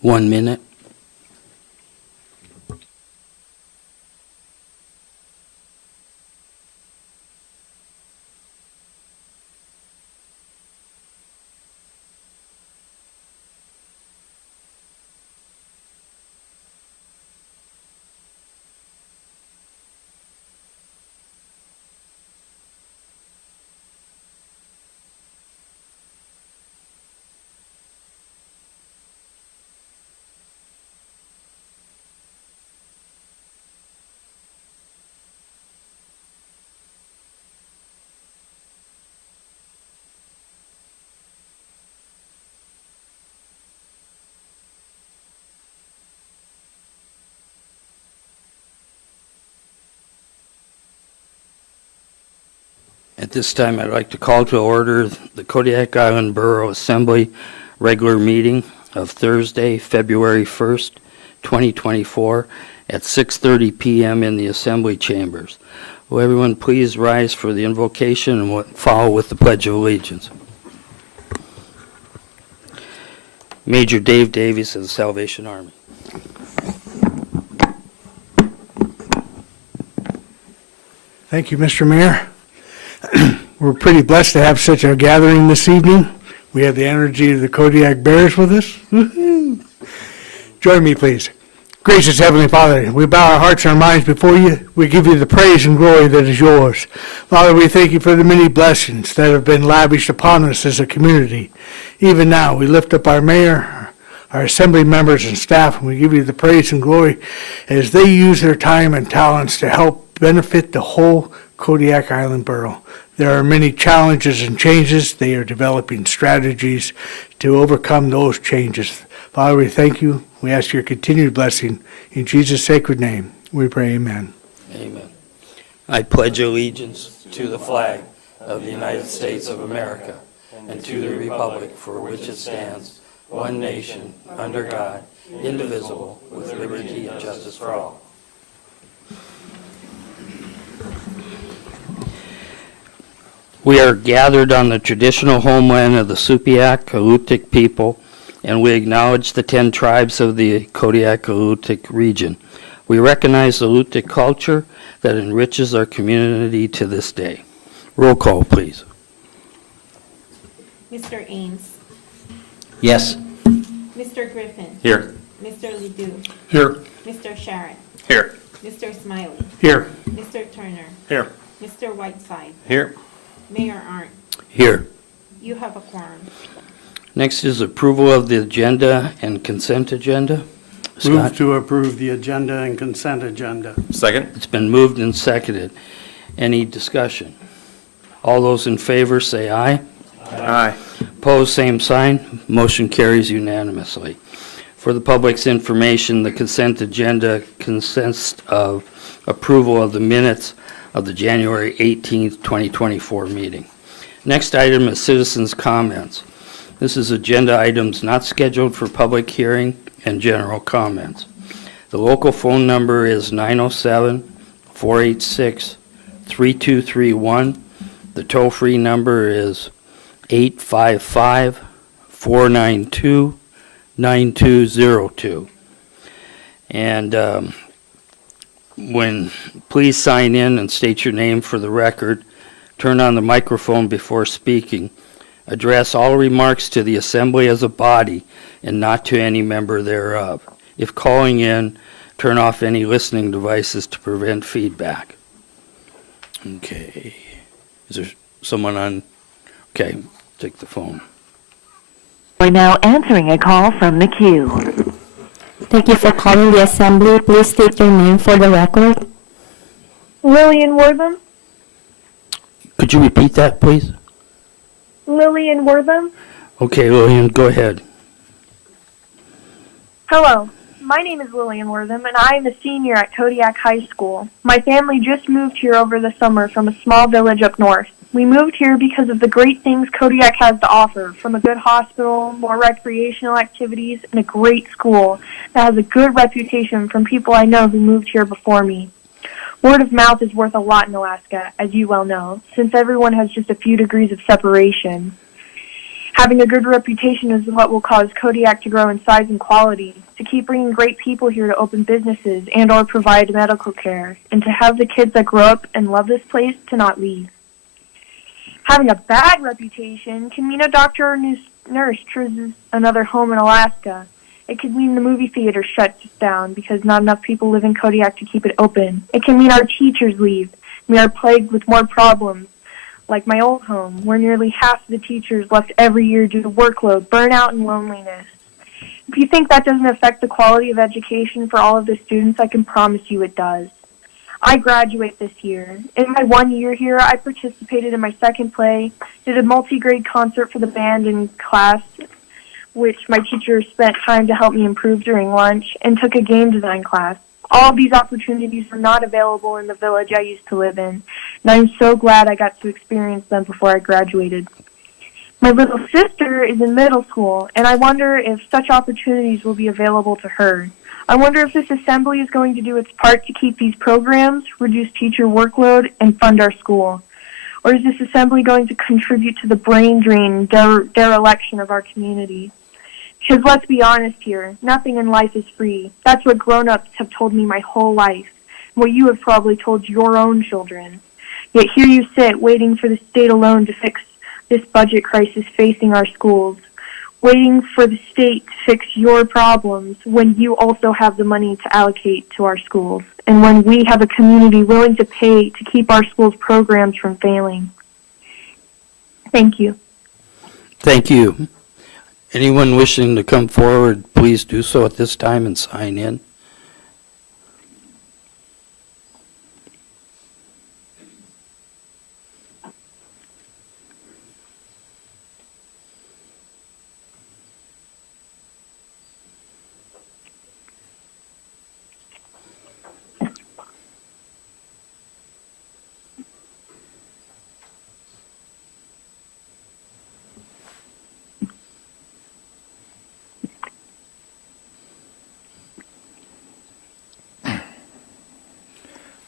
1 minute. At this time, I'd like to call to order the Kodiak Island Borough Assembly regular meeting of Thursday, February 1st, 2024 at 6:30 p.m. in the Assembly Chambers. Will everyone please rise for the invocation and follow with the Pledge of Allegiance. Major Dave Davies of the Salvation Army. Thank you, Mr. Mayor. We're pretty blessed to have such a gathering this evening. We have the energy of the Kodiak Bears with us. Woo-hoo. Join me, please. Gracious Heavenly Father, we bow our hearts and our minds before you. We give you the praise and glory that is yours. Father, we thank you for the many blessings that have been lavished upon us as a community. Even now, we lift up our mayor, our assembly members and staff, and we give you the praise and glory as they use their time and talents to help benefit the whole Kodiak Island Borough. There are many challenges and changes. They are developing strategies to overcome those changes. Father, we thank you. We ask your continued blessing. In Jesus' sacred name, we pray, amen. Amen. I pledge allegiance to the flag of the United States of America and to the republic for which it stands, one nation, under God, indivisible, with liberty and justice for all. We are gathered on the traditional homeland of the Supiaq-Alutiiq people, and we acknowledge the 10 tribes of the Kodiak-Alutiiq region. We recognize the Alutiiq culture that enriches our community to this day. Roll call, please. Mr. Ames. Yes. Mr. Griffin. Here. Mr. Ledoux. Here. Mr. Sharon. Here. Mr. Smiley. Here. Mr. Turner. Here. Mr. Whiteside. Here. Mayor Arndt. Here. You have a quorum. Next is approval of the agenda and consent agenda. Move Scott? to approve the agenda and consent agenda. Second. It's been moved and seconded. Any discussion? All those in favor say aye. Aye. Opposed, same sign. Motion carries unanimously. For the public's information, the consent agenda consists of approval of the minutes of the January 18th, 2024 meeting. Next item is citizens' comments. This is agenda items not scheduled for public hearing and general comments. The local phone number is 907-486-3231. The toll-free number is 855-492-9202. And please sign in and state your name for the record. Turn on the microphone before speaking. Address all remarks to the assembly as a body and not to any member thereof. If calling in, turn off any listening devices to prevent feedback. Okay. Is there someone on? Okay, take the phone. We're now answering a call from the queue. Thank you for calling the assembly. Please state your name for the record. Lillian Wortham. Could you repeat that, please? Lillian Wortham. Okay, Lillian, go ahead. Hello, my name is Lillian Wortham, and I am a senior at Kodiak High School. My family just moved here over the summer from a small village up north. We moved here because of the great things Kodiak has to offer, from a good hospital, more recreational activities, and a great school that has a good reputation from people I know who moved here before me. Word of mouth is worth a lot in Alaska, as you well know, since everyone has just a few degrees of separation. Having a good reputation is what will cause Kodiak to grow in size and quality, to keep bringing great people here to open businesses and or provide medical care, and to have the kids that grow up and love this place to not leave. Having a bad reputation can mean a doctor or nurse chooses another home in Alaska. It could mean the movie theater shuts down because not enough people live in Kodiak to keep it open. It can mean our teachers leave. We are plagued with more problems, like my old home, where nearly half of the teachers left every year due to workload, burnout, and loneliness. If you think that doesn't affect the quality of education for all of the students, I can promise you it does. I graduate this year. In my 1 year here, I participated in my second play, did a multi-grade concert for the band in class, which my teacher spent time to help me improve during lunch, and took a game design class. All of these opportunities were not available in the village I used to live in, and I'm so glad I got to experience them before I graduated. My little sister is in middle school, and I wonder if such opportunities will be available to her. I wonder if this assembly is going to do its part to keep these programs, reduce teacher workload, and fund our school. Or is this assembly going to contribute to the brain drain and dereliction of our community? Because let's be honest here, nothing in life is free. That's what grown-ups have told me my whole life, what you have probably told your own children. Yet here you sit, waiting for the state alone to fix this budget crisis facing our schools, waiting for the state to fix your problems when you also have the money to allocate to our schools, and when we have a community willing to pay to keep our schools' programs from failing. Thank you. Thank you. Anyone wishing to come forward, please do so at this time and sign in.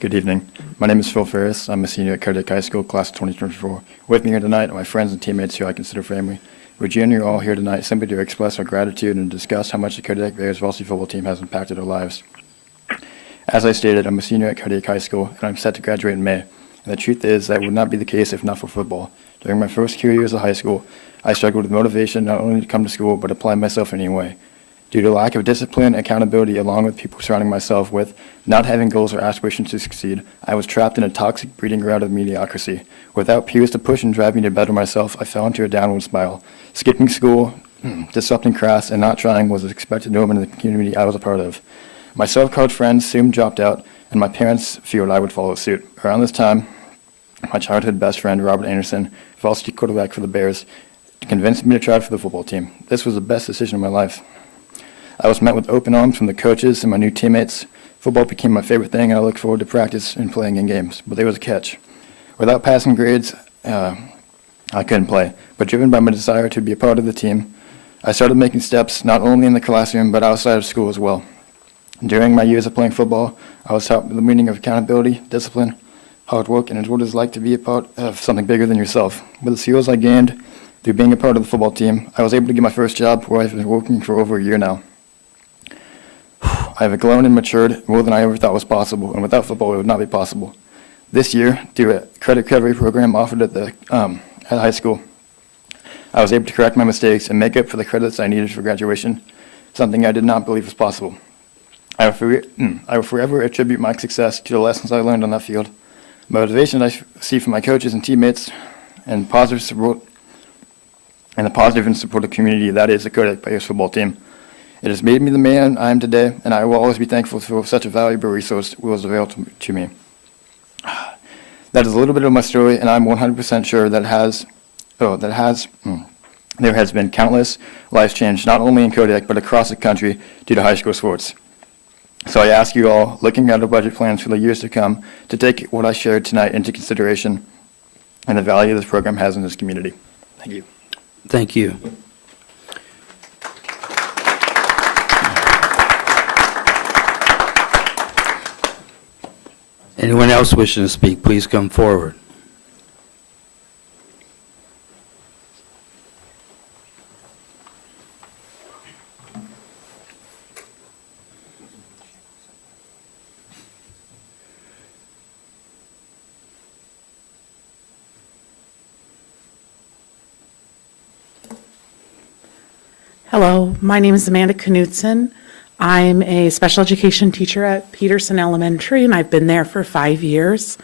Good evening. My name is Phil Ferris. I'm a senior at Kodiak High School, class of 2024. With me here tonight are my friends and teammates who I consider family. We're joining you all here tonight simply to express our gratitude and discuss how much the Kodiak Bears varsity football team has impacted our lives. As I stated, I'm a senior at Kodiak High School, and I'm set to graduate in May. And the truth is that would not be the case if not for football. During my first 2 years of high school, I struggled with motivation not only to come to school, but apply myself anyway. Due to lack of discipline, accountability, along with people surrounding myself with not having goals or aspirations to succeed, I was trapped in a toxic breeding ground of mediocrity. Without peers to push and drive me to better myself, I fell into a downward spiral. Skipping school, disrupting class, and not trying was an expected norm in the community I was a part of. My so-called friends soon dropped out, and my parents feared I would follow suit. Around this time, my childhood best friend, Robert Anderson, varsity quarterback for the Bears, convinced me to try for the football team. This was the best decision of my life. I was met with open arms from the coaches and my new teammates. Football became my favorite thing, and I look forward to practice and playing in games. But there was a catch. Without passing grades, I couldn't play. But driven by my desire to be a part of the team, I started making steps not only in the classroom but outside of school as well. During my years of playing football, I was taught the meaning of accountability, discipline, hard work, and what it's like to be a part of something bigger than yourself. With the skills I gained through being a part of the football team, I was able to get my first job where I've been working for over a year now. I have grown and matured more than I ever thought was possible, and without football it would not be possible. This year, through a credit recovery program offered at high school, I was able to correct my mistakes and make up for the credits I needed for graduation, something I did not believe was possible. I will forever attribute my success to the lessons I learned on that field, motivation I see from my coaches and teammates, and positive support, and the positive and supportive community that is the Kodiak Bears football team. It has made me the man I am today, and I will always be thankful for such a valuable resource that was available to me. That is a little bit of my story, and I'm 100% sure there has been countless lives changed, not only in Kodiak, but across the country due to high school sports. So I ask you all, looking at our budget plans for the years to come, to take what I shared tonight into consideration and the value this program has in this community. Thank you. Thank you. Anyone else wishing to speak, please come forward. Hello, my name is Amanda Knudsen. I'm a special education teacher at Peterson Elementary, and I've been there for 5 years.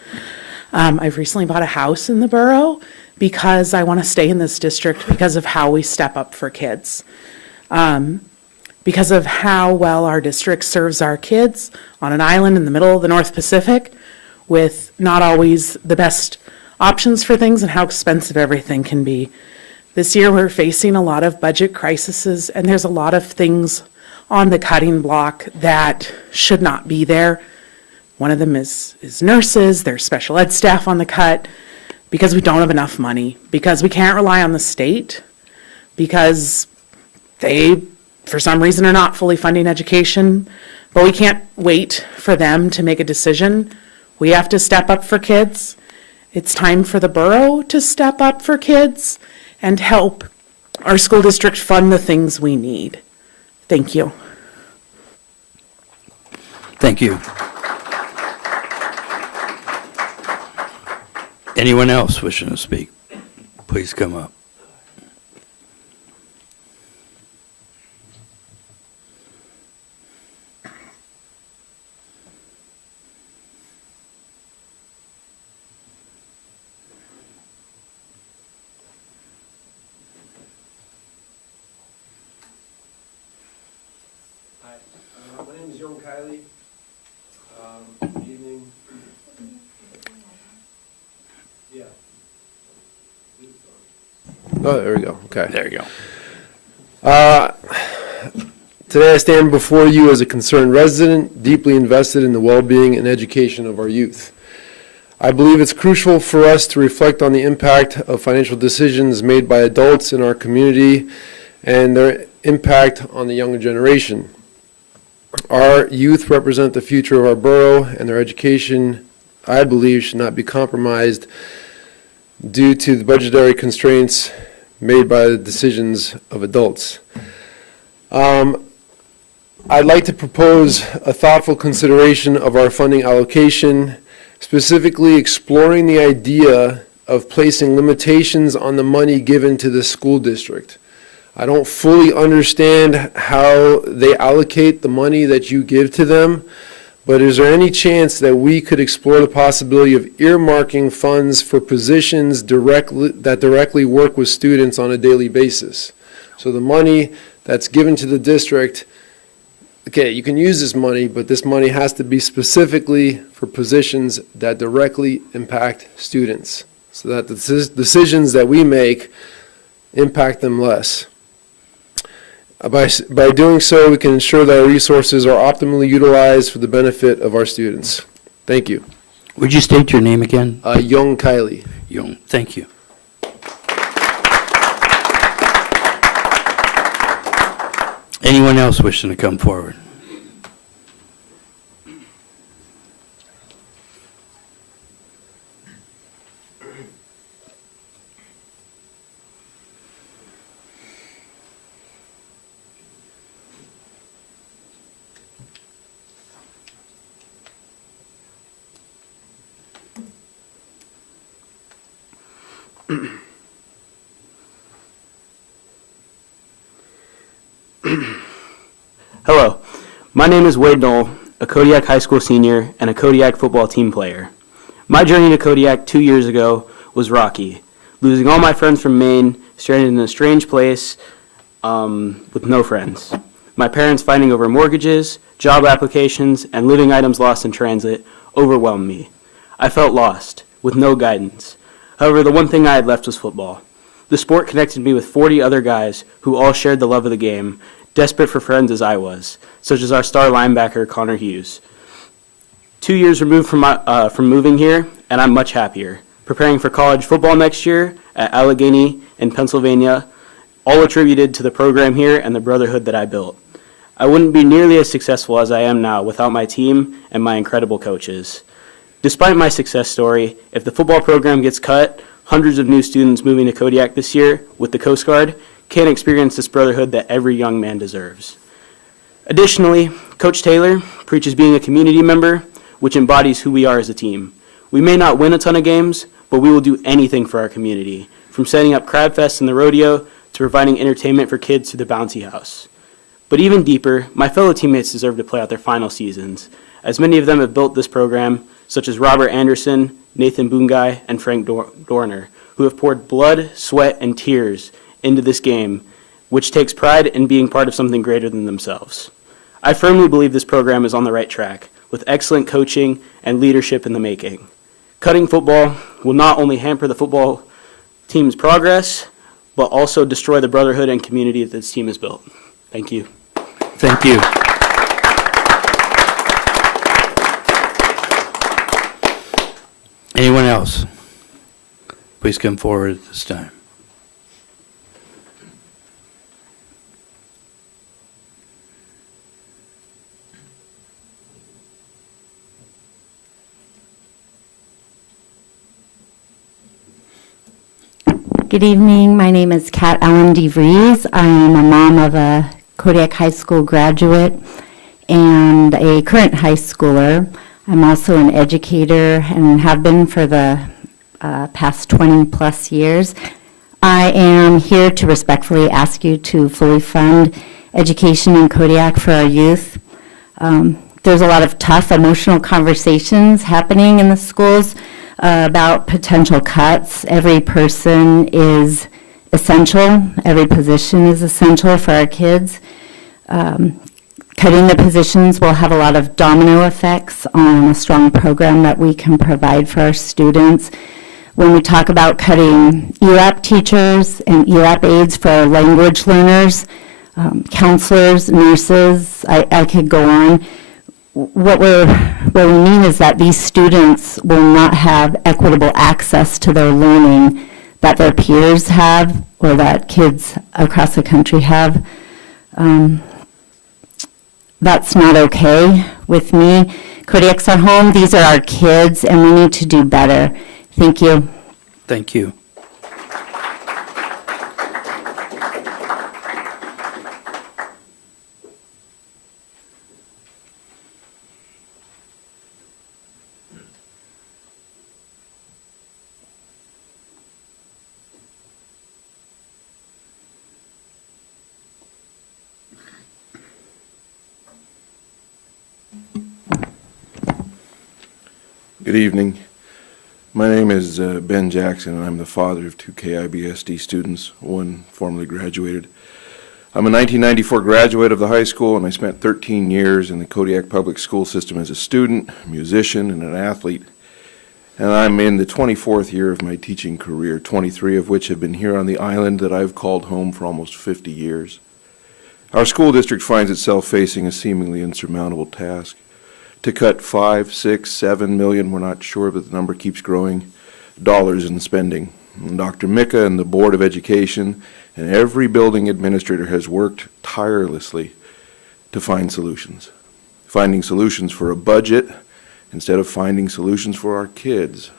I've recently bought a house in the borough because I want to stay in this district because of how we step up for kids. Because of how well our district serves our kids on an island in the middle of the North Pacific with not always the best options for things and how expensive everything can be. This year we're facing a lot of budget crises, and there's a lot of things on the cutting block that should not be there. One of them is nurses, there's special ed staff on the cut, because we don't have enough money, because we can't rely on the state, because they, for some reason, are not fully funding education, but we can't wait for them to make a decision. We have to step up for kids. It's time for the borough to step up for kids and help our school district fund the things we need. Thank you. Thank you. Anyone else wishing to speak? Please come up. My name is Young Kylie. Good evening. Yeah. Oh, there we go. Okay. There you go. Today I stand before you as a concerned resident, deeply invested in the well-being and education of our youth. I believe it's crucial for us to reflect on the impact of financial decisions made by adults in our community and their impact on the younger generation. Our youth represent the future of our borough, and their education, I believe, should not be compromised due to the budgetary constraints made by the decisions of adults. I'd like to propose a thoughtful consideration of our funding allocation, specifically exploring the idea of placing limitations on the money given to the school district. I don't fully understand how they allocate the money that you give to them, but is there any chance that we could explore the possibility of earmarking funds for positions that directly work with students on a daily basis? So the money that's given to the district, okay, you can use this money, but this money has to be specifically for positions that directly impact students, so that the decisions that we make impact them less. By doing so, we can ensure that our resources are optimally utilized for the benefit of our students. Thank you. Would you state your name again? Young Kylie. Young, thank you. Anyone else wishing to come forward? Hello, my name is Wade Knoll, a Kodiak High School senior and a Kodiak football team player. My journey to Kodiak 2 years ago was rocky, losing all my friends from Maine, stranded in a strange place with no friends. My parents fighting over mortgages, job applications, and living items lost in transit overwhelmed me. I felt lost, with no guidance. However, the one thing I had left was football. The sport connected me with 40 other guys who all shared the love of the game, desperate for friends as I was, such as our star linebacker, Connor Hughes. 2 years removed from moving here, and I'm much happier. Preparing for college football next year at Allegheny in Pennsylvania, all attributed to the program here and the brotherhood that I built. I wouldn't be nearly as successful as I am now without my team and my incredible coaches. Despite my success story, if the football program gets cut, hundreds of new students moving to Kodiak this year with the Coast Guard can't experience this brotherhood that every young man deserves. Additionally, Coach Taylor preaches being a community member, which embodies who we are as a team. We may not win a ton of games, but we will do anything for our community, from setting up crab fests in the rodeo to providing entertainment for kids through the Bouncy House. But even deeper, my fellow teammates deserve to play out their final seasons, as many of them have built this program, such as Robert Anderson, Nathan Boongai, and Frank Dorner, who have poured blood, sweat, and tears into this game, which takes pride in being part of something greater than themselves. I firmly believe this program is on the right track, with excellent coaching and leadership in the making. Cutting football will not only hamper the football team's progress, but also destroy the brotherhood and community that this team has built. Thank you. Thank you. Anyone else? Please come forward at this time. Good evening. My name is Kat Ellen DeVries. I am a mom of a Kodiak High School graduate and a current high schooler. I'm also an educator and have been for the past 20 plus years. I am here to respectfully ask you to fully fund education in Kodiak for our youth. There's a lot of tough emotional conversations happening in the schools about potential cuts. Every person is essential. Every position is essential for our kids. Cutting the positions will have a lot of domino effects on a strong program that we can provide for our students. When we talk about cutting ELAP teachers and ELAP aides for our language learners, counselors, nurses, I could go on. What we mean is that these students will not have equitable access to their learning that their peers have or that kids across the country have. That's not okay with me. Kodiak's our home. These are our kids, and we need to do better. Thank you. Thank you. Good evening. My name is Ben Jackson, and I'm the father of two KIBSD students, one formerly graduated. I'm a 1994 graduate of the high school, and I spent 13 years in the Kodiak public school system as a student, musician, and an athlete. And I'm in the 24th year of my teaching career, 23 of which have been here on the island that I've called home for almost 50 years. Our school district finds itself facing a seemingly insurmountable task. To cut 5, 6, 7 million, we're not sure, but the number keeps growing, dollars in spending. And Dr. Mika and the Board of Education and every building administrator has worked tirelessly to find solutions. Finding solutions for a budget instead of finding solutions for our kids.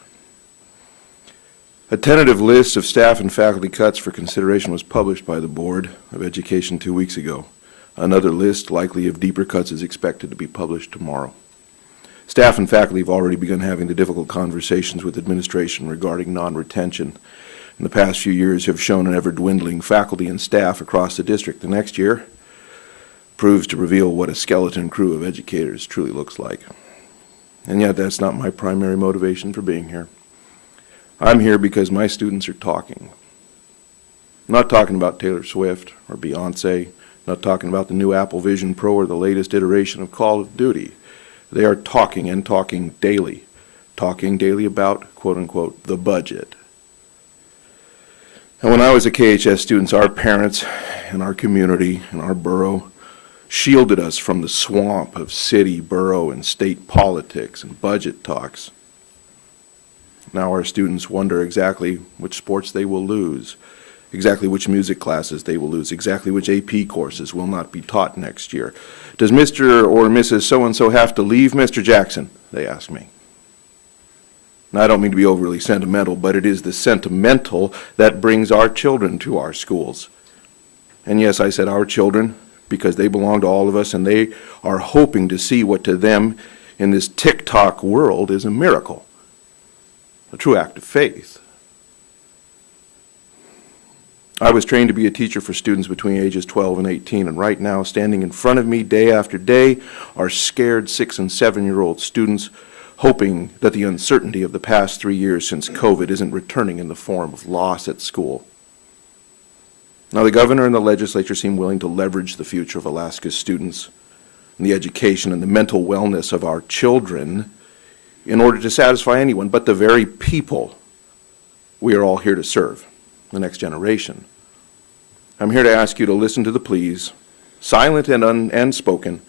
A tentative list of staff and faculty cuts for consideration was published by the Board of Education 2 weeks ago. Another list, likely of deeper cuts, is expected to be published tomorrow. Staff and faculty have already begun having the difficult conversations with administration regarding non-retention. In the past few years have shown an ever-dwindling faculty and staff across the district. The next year proves to reveal what a skeleton crew of educators truly looks like. And yet that's not my primary motivation for being here. I'm here because my students are talking. I'm not talking about Taylor Swift or Beyonce, not talking about the new Apple Vision Pro or the latest iteration of Call of Duty. They are talking and talking daily about, quote unquote, the budget. And when I was a KHS student, our parents and our community and our borough shielded us from the swamp of city, borough, and state politics and budget talks. Now our students wonder exactly which sports they will lose, exactly which music classes they will lose, exactly which AP courses will not be taught next year. Does Mr. or Mrs. So-and-so have to leave, Mr. Jackson? They ask me. Now, I don't mean to be overly sentimental, but it is the sentimental that brings our children to our schools. And yes, I said our children because they belong to all of us, and they are hoping to see what to them in this TikTok world is a miracle, a true act of faith. I was trained to be a teacher for students between ages 12 and 18, and right now, standing in front of me day after day, are scared 6 and 7-year-old students hoping that the uncertainty of the past 3 years since COVID isn't returning in the form of loss at school. Now, the governor and the legislature seem willing to leverage the future of Alaska's students and the education and the mental wellness of our children in order to satisfy anyone but the very people we are all here to serve, the next generation. I'm here to ask you to listen to the pleas, silent and unspoken,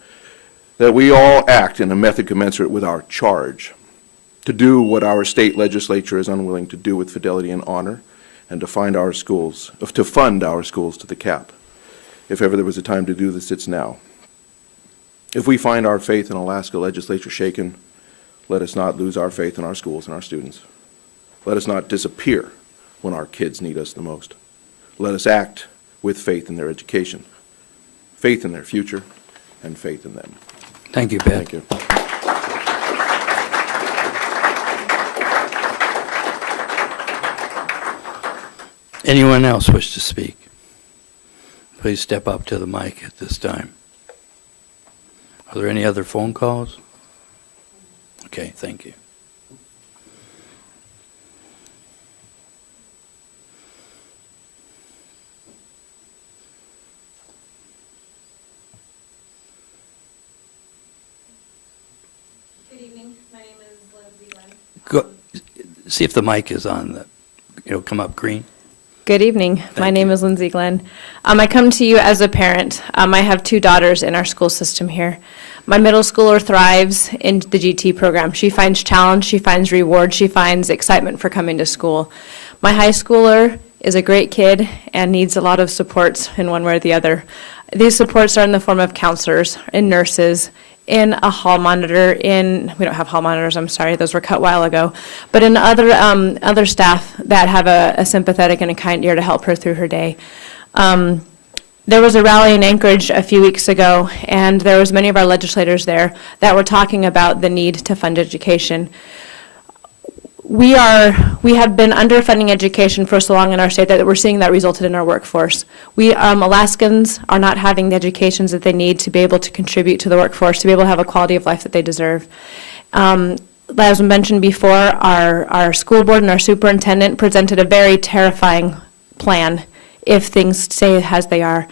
that we all act in a method commensurate with our charge, to do what our state legislature is unwilling to do with fidelity and honor, and to fund our schools to the cap. If ever there was a time to do this, it's now. If we find our faith in Alaska legislature shaken, let us not lose our faith in our schools and our students. Let us not disappear when our kids need us the most. Let us act with faith in their education, faith in their future, and faith in them. Thank you, Ben. Thank you. Anyone else wish to speak? Please step up to the mic at this time. Are there any other phone calls? Okay, thank you. Good evening. My name is Lindsay Lynn. Go, see if the mic is on. It'll come up green. Good evening. My name is Lindsay Glenn. I come to you as a parent. I have 2 daughters in our school system here. My middle schooler thrives in the GT program. She finds challenge, she finds reward, she finds excitement for coming to school. My high schooler is a great kid and needs a lot of supports in one way or the other. These supports are in the form of counselors and nurses, in a hall monitor, we don't have hall monitors, I'm sorry, those were cut a while ago, but in other staff that have a sympathetic and a kind ear to help her through her day. There was a rally in Anchorage a few weeks ago, and there was many of our legislators there that were talking about the need to fund education. We have been underfunding education for so long in our state that we're seeing that resulted in our workforce. We Alaskans are not having the educations that they need to be able to contribute to the workforce, to be able to have a quality of life that they deserve. As mentioned before, our school board and our superintendent presented a very terrifying plan if things stay as they are.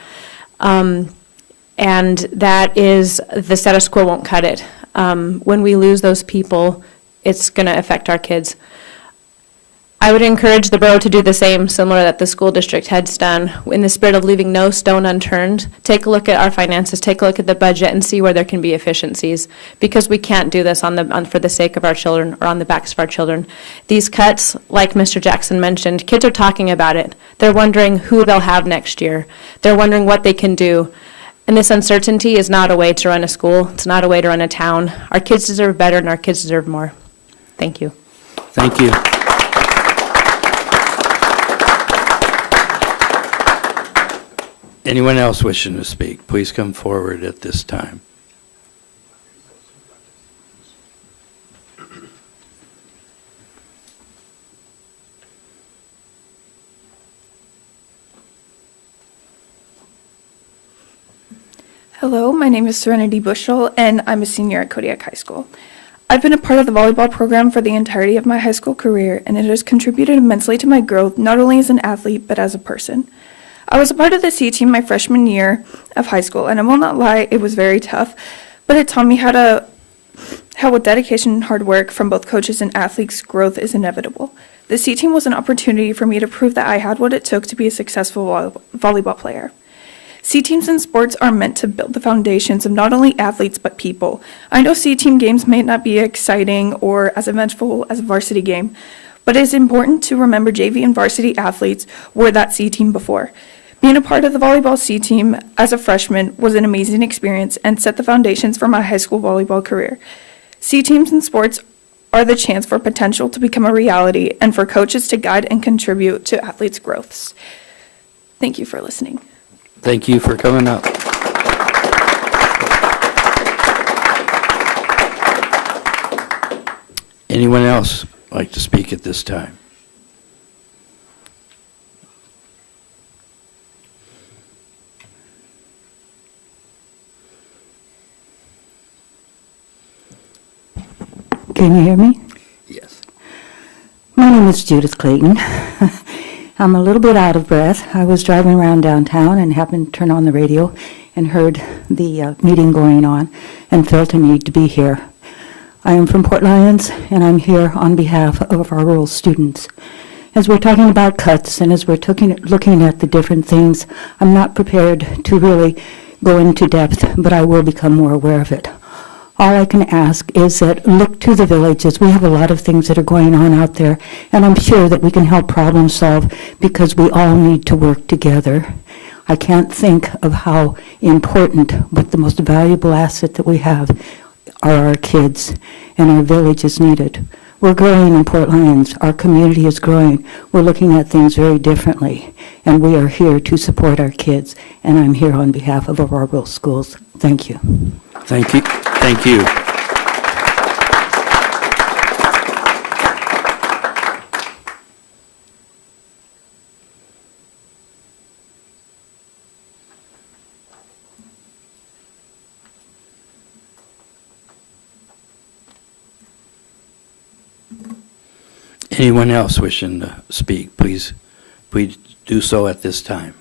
And that is, the status quo won't cut it. When we lose those people, it's going to affect our kids. I would encourage the borough to do the same, similar that the school district has done, in the spirit of leaving no stone unturned. Take a look at our finances, take a look at the budget, and see where there can be efficiencies, because we can't do this for the sake of our children or on the backs of our children. These cuts, like Mr. Jackson mentioned, kids are talking about it. They're wondering who they'll have next year. They're wondering what they can do. And this uncertainty is not a way to run a school. It's not a way to run a town. Our kids deserve better, and our kids deserve more. Thank you. Thank you. Anyone else wishing to speak, please come forward at this time. Hello, my name is Serenity Bushel, and I'm a senior at Kodiak High School. I've been a part of the volleyball program for the entirety of my high school career, and it has contributed immensely to my growth, not only as an athlete, but as a person. I was a part of the C team my freshman year of high school, and I will not lie, it was very tough, but it taught me how with dedication and hard work from both coaches and athletes, growth is inevitable. The C team was an opportunity for me to prove that I had what it took to be a successful volleyball player. C teams in sports are meant to build the foundations of not only athletes but people. I know C team games may not be exciting or as eventful as a varsity game, but it is important to remember JV and varsity athletes were that C team before. Being a part of the volleyball C team as a freshman was an amazing experience and set the foundations for my high school volleyball career. C teams in sports are the chance for potential to become a reality and for coaches to guide and contribute to athletes' growths. Thank you for listening. Thank you for coming up. Anyone else like to speak at this time? Can you hear me? Yes. My name is Judith Clayton. I'm a little bit out of breath. I was driving around downtown and happened to turn on the radio and heard the meeting going on and felt a need to be here. I am from Port Lions, and I'm here on behalf of our rural students. As we're talking about cuts and as we're looking at the different things, I'm not prepared to really go into depth, but I will become more aware of it. All I can ask is that look to the villages. We have a lot of things that are going on out there, and I'm sure that we can help problem solve because we all need to work together. I can't think of how important, what the most valuable asset that we have are our kids, and our villages need it. We're growing in Port Lions. Our community is growing. We're looking at things very differently, and we are here to support our kids, and I'm here on behalf of our rural schools. Thank you. Thank you. Thank you. Anyone else wishing to speak, please do so at this time.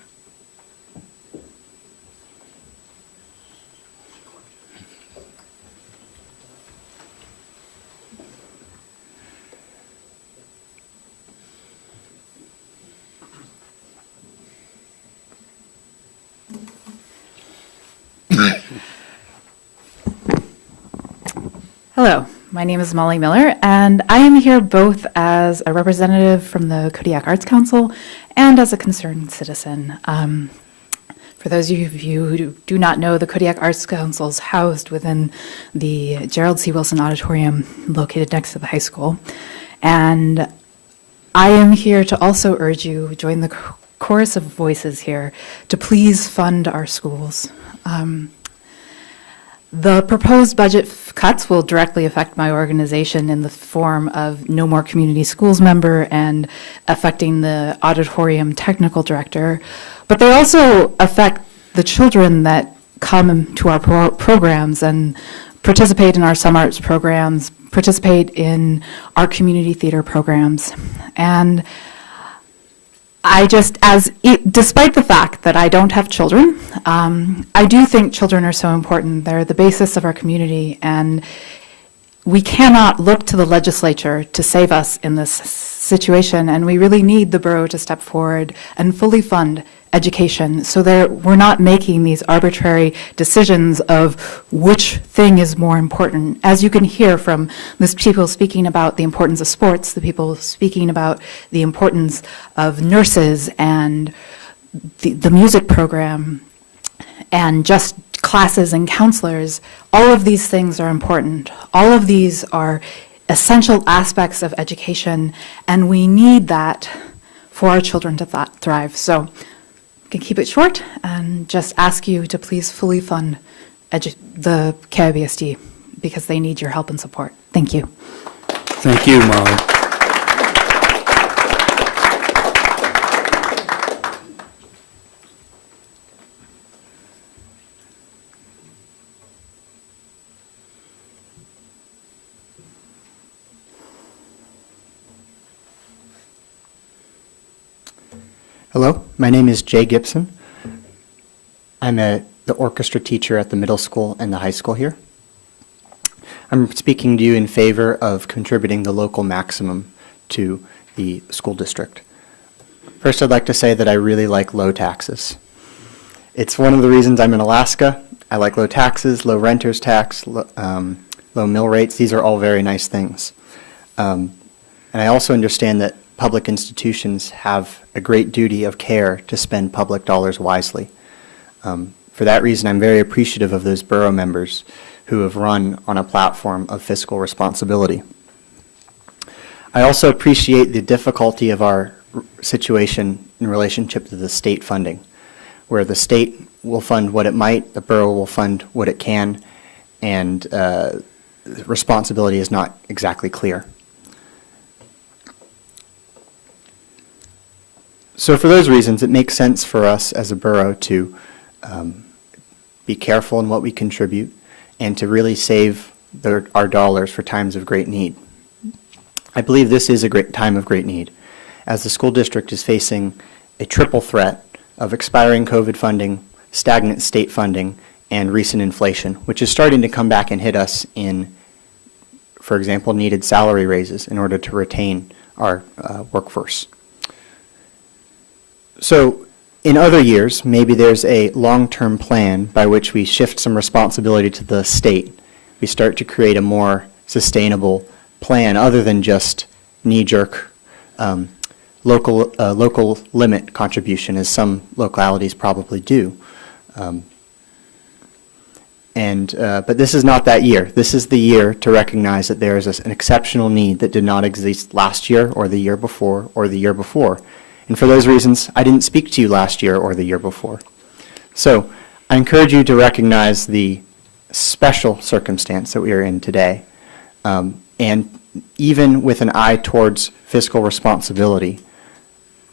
Hello, my name is Molly Miller, and I am here both as a representative from the Kodiak Arts Council and as a concerned citizen. For those of you who do not know, the Kodiak Arts Council is housed within the Gerald C. Wilson Auditorium located next to the high school. And I am here to also urge you, join the chorus of voices here, to please fund our schools. The proposed budget cuts will directly affect my organization in the form of no more community schools member and affecting the auditorium technical director, but they also affect the children that come to our programs and participate in our summer arts programs, participate in our community theater programs. And despite the fact that I don't have children, I do think children are so important. They're the basis of our community, and we cannot look to the legislature to save us in this situation, and we really need the borough to step forward and fully fund education so that we're not making these arbitrary decisions of which thing is more important. As you can hear from these people speaking about the importance of sports, the people speaking about the importance of nurses and the music program and just classes and counselors, all of these things are important. All of these are essential aspects of education, and we need that for our children to thrive. So I can keep it short and just ask you to please fully fund the KIBSD because they need your help and support. Thank you. Thank you, Molly. Hello, my name is Jay Gibson. I'm the orchestra teacher at the middle school and the high school here. I'm speaking to you in favor of contributing the local maximum to the school district. First, I'd like to say that I really like low taxes. It's one of the reasons I'm in Alaska. I like low taxes, low renter's tax, low mill rates. These are all very nice things. And I also understand that public institutions have a great duty of care to spend public dollars wisely. For that reason, I'm very appreciative of those borough members who have run on a platform of fiscal responsibility. I also appreciate the difficulty of our situation in relationship to the state funding, where the state will fund what it might, the borough will fund what it can, and responsibility is not exactly clear. So for those reasons, it makes sense for us as a borough to be careful in what we contribute and to really save our dollars for times of great need. I believe this is a great time of great need, as the school district is facing a triple threat of expiring COVID funding, stagnant state funding, and recent inflation, which is starting to come back and hit us in, for example, needed salary raises in order to retain our workforce. So in other years, maybe there's a long-term plan by which we shift some responsibility to the state. We start to create a more sustainable plan other than just knee-jerk local limit contribution, as some localities probably do. But this is not that year. This is the year to recognize that there is an exceptional need that did not exist last year or the year before or the year before. And for those reasons, I didn't speak to you last year or the year before. So I encourage you to recognize the special circumstance that we are in today. And even with an eye towards fiscal responsibility,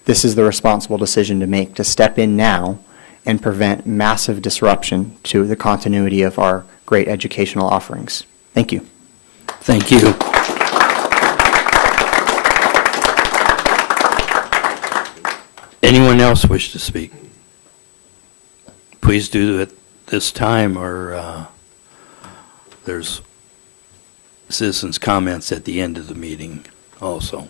this is the responsible decision to make, to step in now and prevent massive disruption to the continuity of our great educational offerings. Thank you. Thank you. Anyone else wish to speak? Please do it this time, or there's citizens' comments at the end of the meeting also.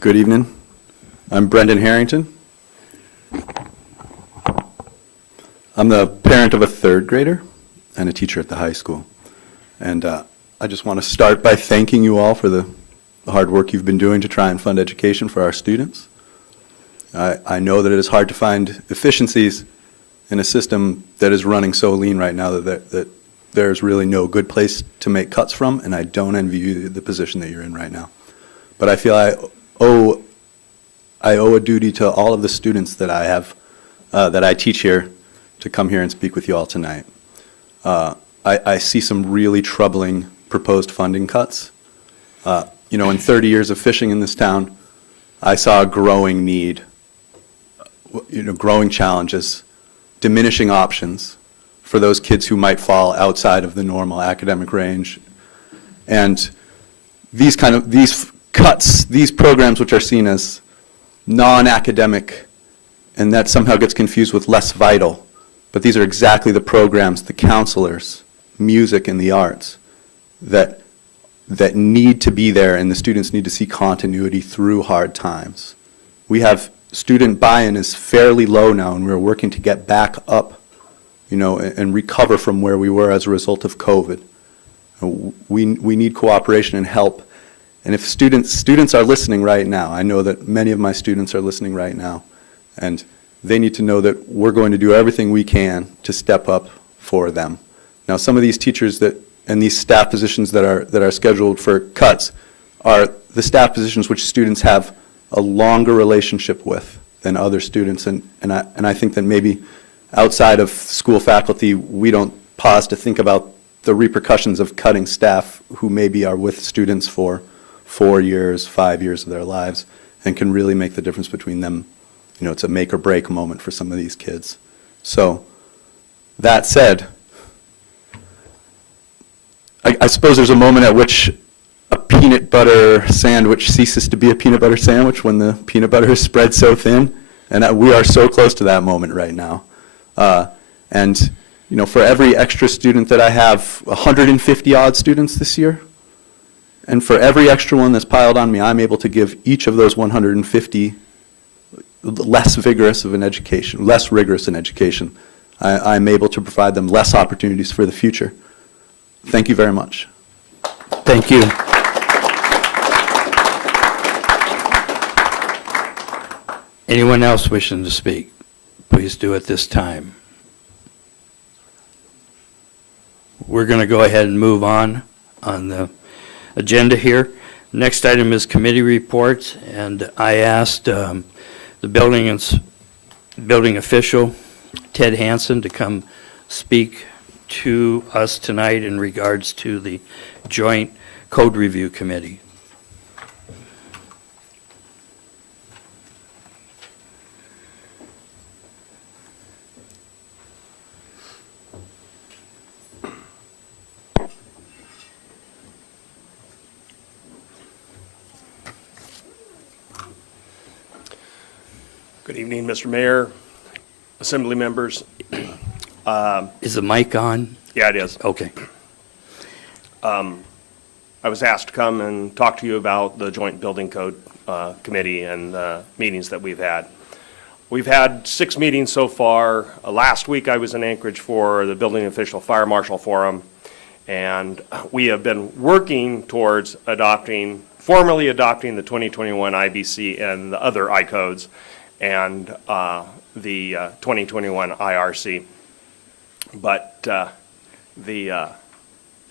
Good evening. I'm Brendan Harrington. I'm the parent of a third grader and a teacher at the high school. And I just want to start by thanking you all for the hard work you've been doing to try and fund education for our students. I know that it is hard to find efficiencies in a system that is running so lean right now that there's really no good place to make cuts from, and I don't envy you the position that you're in right now. But I feel I owe a duty to all of the students that I have, that I teach here, to come here and speak with you all tonight. I see some really troubling proposed funding cuts. In 30 years of fishing in this town, I saw a growing need, growing challenges, diminishing options for those kids who might fall outside of the normal academic range. And these cuts, these programs which are seen as non-academic, and that somehow gets confused with less vital, but these are exactly the programs, the counselors, music and the arts, that need to be there, and the students need to see continuity through hard times. We have student buy-in is fairly low now, and we're working to get back up, and recover from where we were as a result of COVID. We need cooperation and help. And if students are listening right now, I know that many of my students are listening right now, and they need to know that we're going to do everything we can to step up for them. Now, some of these teachers and these staff positions that are scheduled for cuts are the staff positions which students have a longer relationship with than other students, and I think that maybe outside of school faculty, we don't pause to think about the repercussions of cutting staff who maybe are with students for 4 years, 5 years of their lives, and can really make the difference between them. It's a make or break moment for some of these kids. So, that said, I suppose there's a moment at which a peanut butter sandwich ceases to be a peanut butter sandwich when the peanut butter is spread so thin, and we are so close to that moment right now. And for every extra student that I have, 150 odd students this year, and for every extra one that's piled on me, I'm able to give each of those 150 less rigorous in education. I'm able to provide them less opportunities for the future. Thank you very much. Thank you. Anyone else wishing to speak? Please do at this time. We're going to go ahead and move on the agenda here. Next item is committee reports, and I asked the Building building official, Ted Hansen, to come speak to us tonight in regards to the Joint Code Review Committee. Good evening, Mr. Mayor, Assembly members. Is the mic on? Yeah, it is. Okay. I was asked to come and talk to you about the Joint Building Code Committee and meetings that we've had. We've had 6 meetings so far. Last week I was in Anchorage for the Building Official Fire Marshal Forum, and we have been working towards formally adopting the 2021 IBC and the other I-codes and the 2021 IRC. But the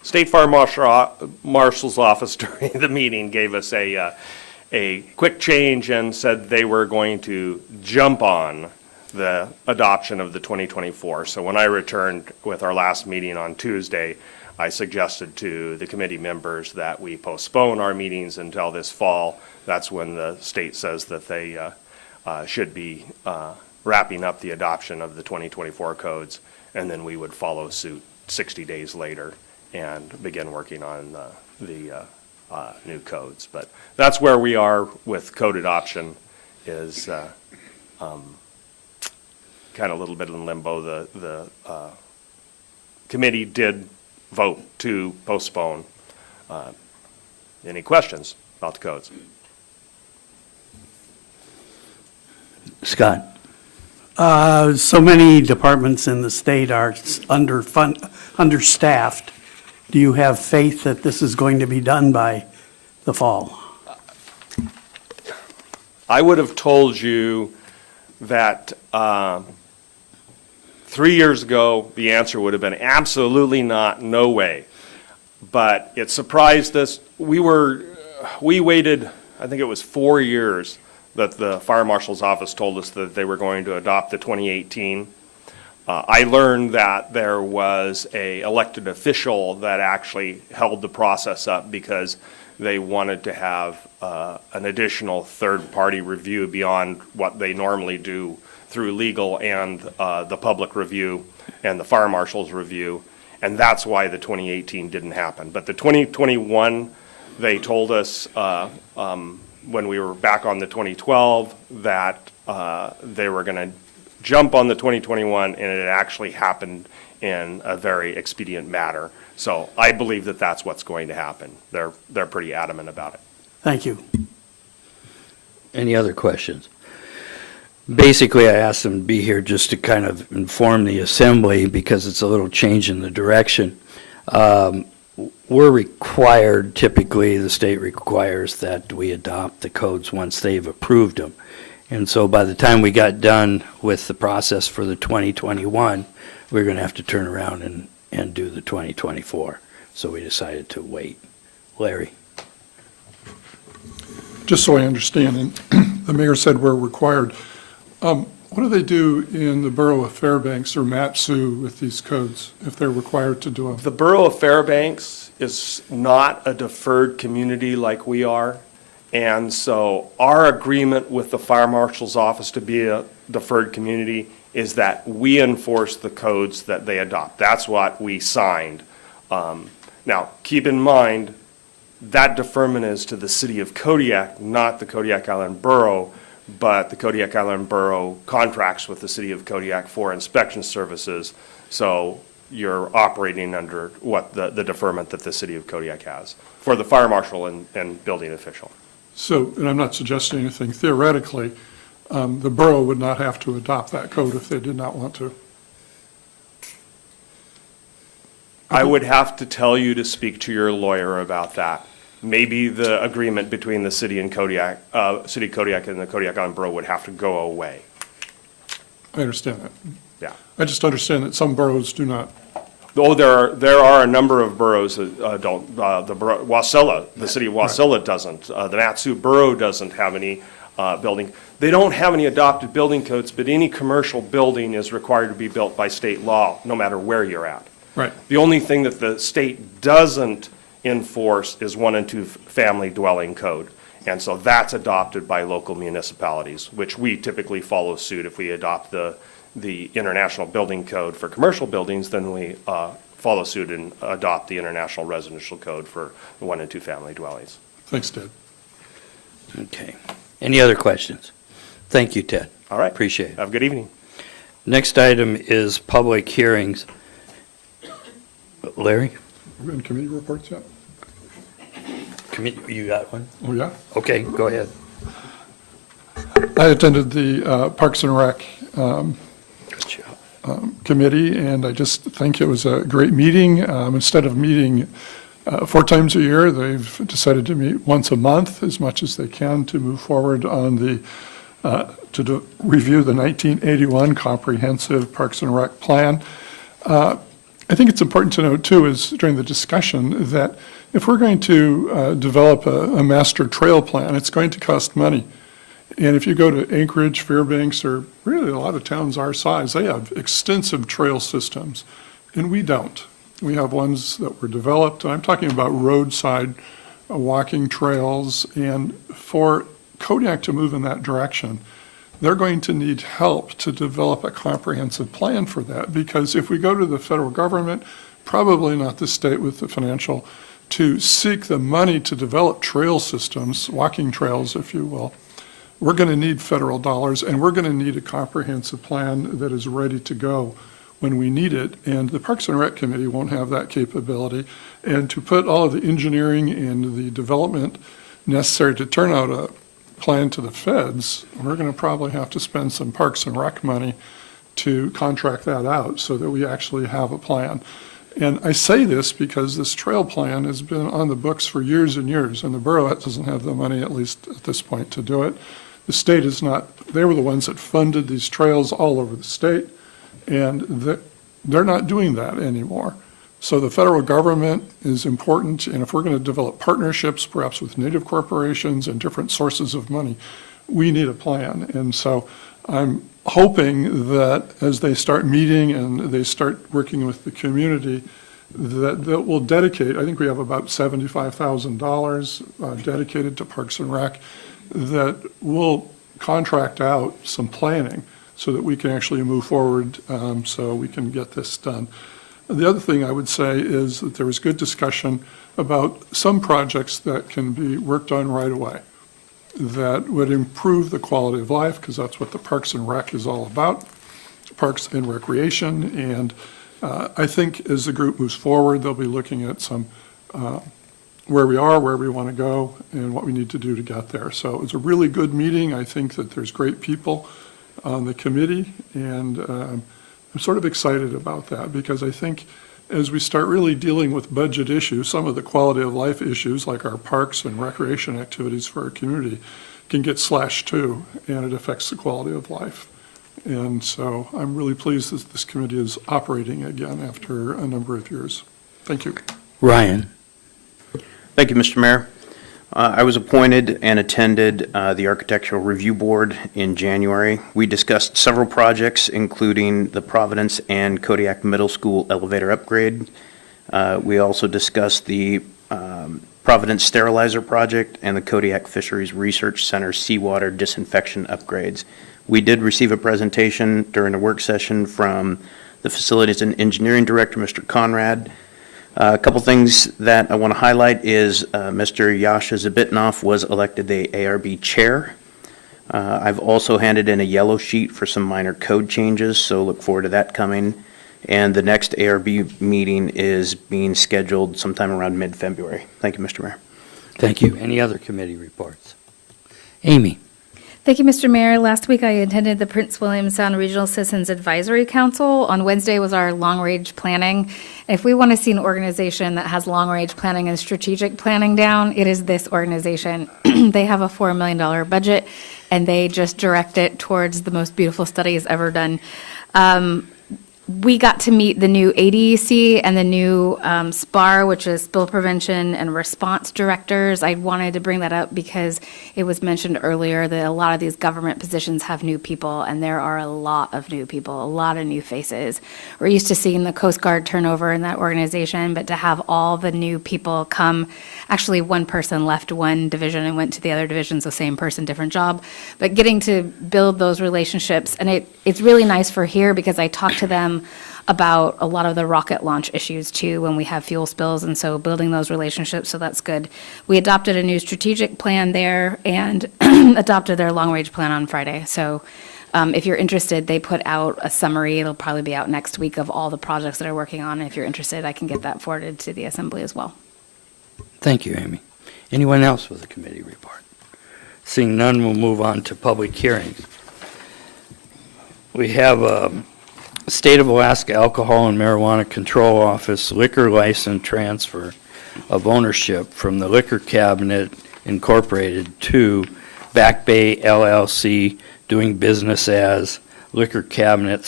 State Fire Marshal's office during the meeting gave us a quick change and said they were going to jump on the adoption of the 2024. So when I returned with our last meeting on Tuesday, I suggested to the committee members that we postpone our meetings until this fall. That's when the state says that they should be wrapping up the adoption of the 2024 codes, and then we would follow suit 60 days later and begin working on the new codes. But that's where we are with code adoption, is kind of a little bit in limbo. The committee did vote to postpone. Any questions about the codes? Scott? So many departments in the state are understaffed. Do you have faith that this is going to be done by the fall? I would have told you that 3 years ago, the answer would have been absolutely not, no way. But it surprised us. We waited, I think it was 4 years that the Fire Marshal's office told us that they were going to adopt the 2018. I learned that there was a elected official that actually held the process up because they wanted to have an additional third-party review beyond what they normally do through legal and the public review and the Fire Marshal's review, and that's why the 2018 didn't happen. But the 2021, they told us when we were back on the 2012 that they were going to jump on the 2021, and it actually happened in a very expedient manner. So I believe that that's what's going to happen. They're pretty adamant about it. Thank you. Any other questions? Basically, I asked them to be here just to kind of inform the assembly because it's a little change in the direction. We're required, typically, the state requires that we adopt the codes once they've approved them. And so by the time we got done with the process for the 2021, we were going to have to turn around and do the 2024. So we decided to wait. Larry? Just so I understand, and the mayor said we're required. What do they do in the Borough of Fairbanks or Matsu with these codes if they're required to do them? The Borough of Fairbanks is not a deferred community like we are. And so our agreement with the Fire Marshal's office to be a deferred community is that we enforce the codes that they adopt. That's what we signed. Now, keep in mind, that deferment is to the city of Kodiak, not the Kodiak Island Borough, but the Kodiak Island Borough contracts with the city of Kodiak for inspection services. So you're operating under what the deferment that the city of Kodiak has for the fire marshal and building official. So, and I'm not suggesting anything, theoretically, the borough would not have to adopt that code if they did not want to. I would have to tell you to speak to your lawyer about that. Maybe the agreement between the city and Kodiak, City of Kodiak and the Kodiak Island Borough would have to go away. I understand that. Yeah. I just understand that some boroughs do not. Oh, there are a number of boroughs that don't. The borough, Wasilla, the city of Wasilla doesn't. The Matsu Borough doesn't have any building. They don't have any adopted building codes, but any commercial building is required to be built by state law, no matter where you're at. Right. The only thing that the state doesn't enforce is 1 and 2 family dwelling code. And so that's adopted by local municipalities, which we typically follow suit. If we adopt the international building code for commercial buildings, then we follow suit and adopt the international residential code for 1 and 2 family dwellings. Thanks, Ted. Okay. Any other questions? Thank you, Ted. All right. Appreciate it. Have a good evening. Next item is public hearings. Larry? Are we in committee reports yet? You got one? Oh, yeah? Okay, go ahead. I attended the Parks and Rec committee, and I just think it was a great meeting. Instead of meeting 4 times a year, they've decided to meet once a month as much as they can to move forward on to review the 1981 Comprehensive Parks and Rec Plan. I think it's important to note, too, is during the discussion that if we're going to develop a master trail plan, it's going to cost money. And if you go to Anchorage, Fairbanks, or really a lot of towns our size, they have extensive trail systems, and we don't. We have ones that were developed, and I'm talking about roadside walking trails, and for Kodiak to move in that direction, they're going to need help to develop a comprehensive plan for that, because if we go to the federal government, probably not the state with the financial, to seek the money to develop trail systems, walking trails, if you will, we're going to need federal dollars, and we're going to need a comprehensive plan that is ready to go when we need it. And the Parks and Rec Committee won't have that capability. And to put all of the engineering and the development necessary to turn out a plan to the feds, we're going to probably have to spend some Parks and Rec money to contract that out so that we actually have a plan. And I say this because this trail plan has been on the books for years and years, and the borough doesn't have the money, at least at this point, to do it. The state is not, they were the ones that funded these trails all over the state, and they're not doing that anymore. So the federal government is important, and if we're going to develop partnerships, perhaps with native corporations and different sources of money, we need a plan. And so I'm hoping that as they start meeting and they start working with the community, that will dedicate, I think we have about $75,000 dedicated to Parks and Rec, that will contract out some planning so that we can actually move forward, so we can get this done. The other thing I would say is that there was good discussion about some projects that can be worked on right away that would improve the quality of life, because that's what the Parks and Rec is all about, parks and recreation. And I think as the group moves forward, they'll be looking at some where we are, where we want to go, and what we need to do to get there. So it was a really good meeting. I think that there's great people on the committee, and I'm sort of excited about that, because I think as we start really dealing with budget issues, some of the quality of life issues, like our parks and recreation activities for our community, can get slashed too, and it affects the quality of life. And so I'm really pleased that this committee is operating again after a number of years. Thank you. Ryan. Thank you, Mr. Mayor. I was appointed and attended the Architectural Review Board in January. We discussed several projects, including the Providence and Kodiak Middle School elevator upgrade. We also discussed the Providence Sterilizer Project and the Kodiak Fisheries Research Center seawater disinfection upgrades. We did receive a presentation during a work session from the Facilities and Engineering Director, Mr. Conrad. A couple things that I want to highlight is Mr. Yasha Zabitnov was elected the ARB chair. I've also handed in a yellow sheet for some minor code changes, so look forward to that coming. And the next ARB meeting is being scheduled sometime around mid-February. Thank you, Mr. Mayor. Thank you. Any other committee reports? Amy. Thank you, Mr. Mayor. Last week I attended the Prince William Sound Regional Citizens Advisory Council. On Wednesday was our long-range planning. If we want to see an organization that has long-range planning and strategic planning down, it is this organization. They have a $4 million budget, and they just direct it towards the most beautiful studies ever done. we got to meet the new ADEC and the new SPAR, which is Spill Prevention and Response Directors. I wanted to bring that up because it was mentioned earlier that a lot of these government positions have new people, and there are a lot of new people, a lot of new faces. We're used to seeing the Coast Guard turnover in that organization, but to have all the new people come, actually one person left one division and went to the other division, so same person, different job. But getting to build those relationships, and it's really nice for here because I talk to them about a lot of the rocket launch issues too when we have fuel spills, and so building those relationships, so that's good. We adopted a new strategic plan there and adopted their long-range plan on Friday. So if you're interested, they put out a summary, it'll probably be out next week, of all the projects that are working on. If you're interested, I can get that forwarded to the assembly as well. Thank you, Amy. Anyone else with a committee report? Seeing none, we'll move on to public hearings. We have State of Alaska Alcohol and Marijuana Control Office liquor license transfer of ownership from the Liquor Cabinet Incorporated to Back Bay LLC, doing business as Liquor Cabinet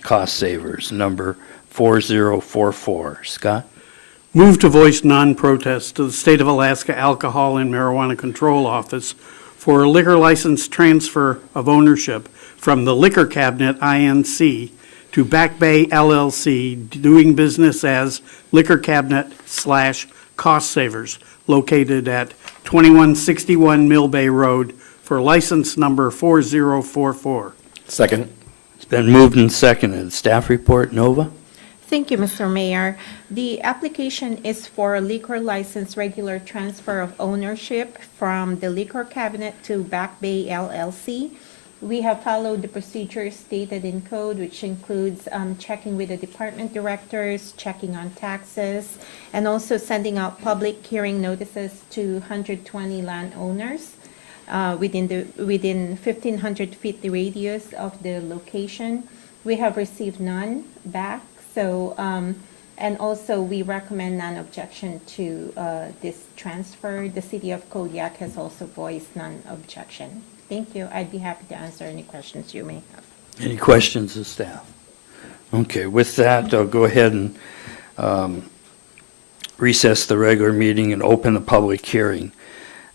/ Cost Savers, number 4044. Scott? Move to voice non-protest to the State of Alaska Alcohol and Marijuana Control Office for a liquor license transfer of ownership from the Liquor Cabinet INC to Back Bay LLC, doing business as Liquor Cabinet / Cost Savers, located at 2161 Mill Bay Road, for license number 4044. Second. It's been moved and seconded. Staff report, Nova? Thank you, Mr. Mayor. The application is for a liquor license regular transfer of ownership from the Liquor Cabinet to Back Bay LLC. We have followed the procedures stated in code, which includes checking with the department directors, checking on taxes, and also sending out public hearing notices to 120 landowners within 1,500 feet radius of the location. We have received none back. So, and also we recommend non-objection to this transfer. The city of Kodiak has also voiced non-objection. Thank you. I'd be happy to answer any questions you may have. Any questions of staff? Okay, with that, I'll go ahead and recess the regular meeting and open the public hearing.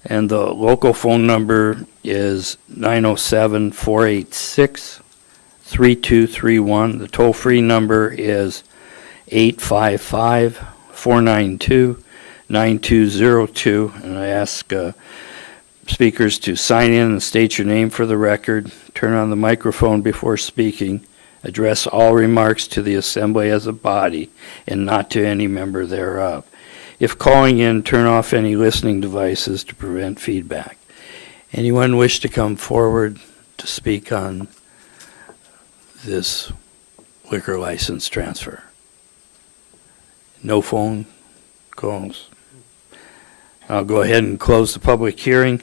And the local phone number is 907-486-3231. The toll-free number is 855-492-9202. And I ask speakers to sign in and state your name for the record, turn on the microphone before speaking, address all remarks to the assembly as a body and not to any member thereof. If calling in, turn off any listening devices to prevent feedback. Anyone wish to come forward to speak on this liquor license transfer? No phone calls. I'll go ahead and close the public hearing.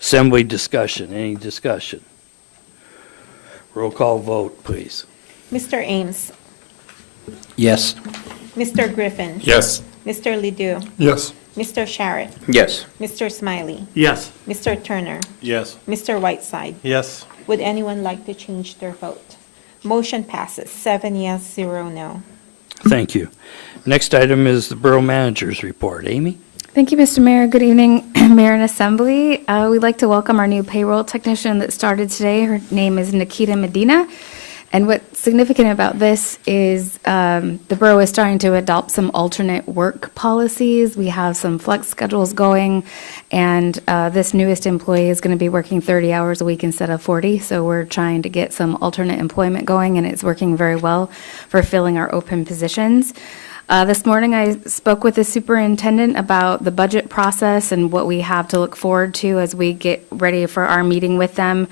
Assembly discussion. Any discussion? Roll call vote, please. Mr. Ames, Yes. Mr. Griffin, Yes. Mr. Ledoux, Yes. Mr. Sharrett, Yes. Mr. Smiley, Yes. Mr. Turner, Yes. Mr. Whiteside. Yes. Would anyone like to change their vote? Motion passes, 7 yes, 0 no. Thank you. Next item is the Borough Manager's report. Amy? Thank you, Mr. Mayor. Good evening, Mayor and Assembly. We'd like to welcome our new payroll technician that started today. Her name is Nikita Medina. And what's significant about this is the borough is starting to adopt some alternate work policies. We have some flex schedules going, and this newest employee is going to be working 30 hours a week instead of 40. So we're trying to get some alternate employment going, and it's working very well for filling our open positions. This morning, I spoke with the superintendent about the budget process and what we have to look forward to as we get ready for our meeting with them.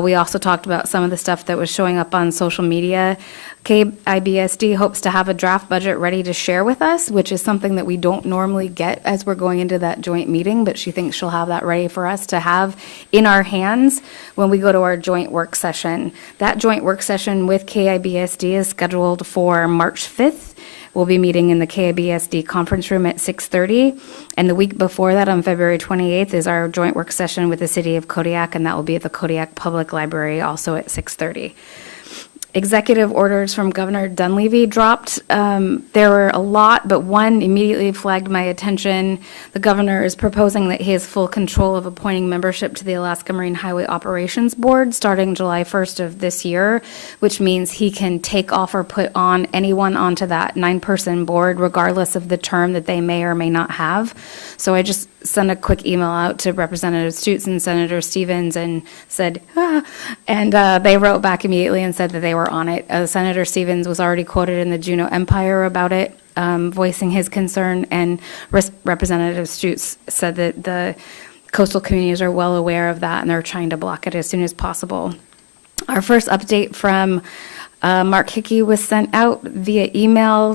We also talked about some of the stuff that was showing up on social media. KIBSD hopes to have a draft budget ready to share with us, which is something that we don't normally get as we're going into that joint meeting, but she thinks she'll have that ready for us to have in our hands when we go to our joint work session. That joint work session with KIBSD is scheduled for March 5th. We'll be meeting in the KIBSD conference room at 6:30. And the week before that, on February 28th, is our joint work session with the city of Kodiak, and that will be at the Kodiak Public Library also at 6:30. executive orders from Governor Dunleavy dropped. There were a lot, but one immediately flagged my attention. The governor is proposing that he has full control of appointing membership to the Alaska Marine Highway Operations Board starting July 1st of this year, which means he can take off or put on anyone onto that 9-person board, regardless of the term that they may or may not have. So I just sent a quick email out to Representative Stutes and Senator Stevens and said, and they wrote back immediately and said that they were on it. Senator Stevens was already quoted in the Juneau Empire about it, voicing his concern, and Representative Stutes said that the coastal communities are well aware of that and they're trying to block it as soon as possible. Our first update from Mark Hickey was sent out via email.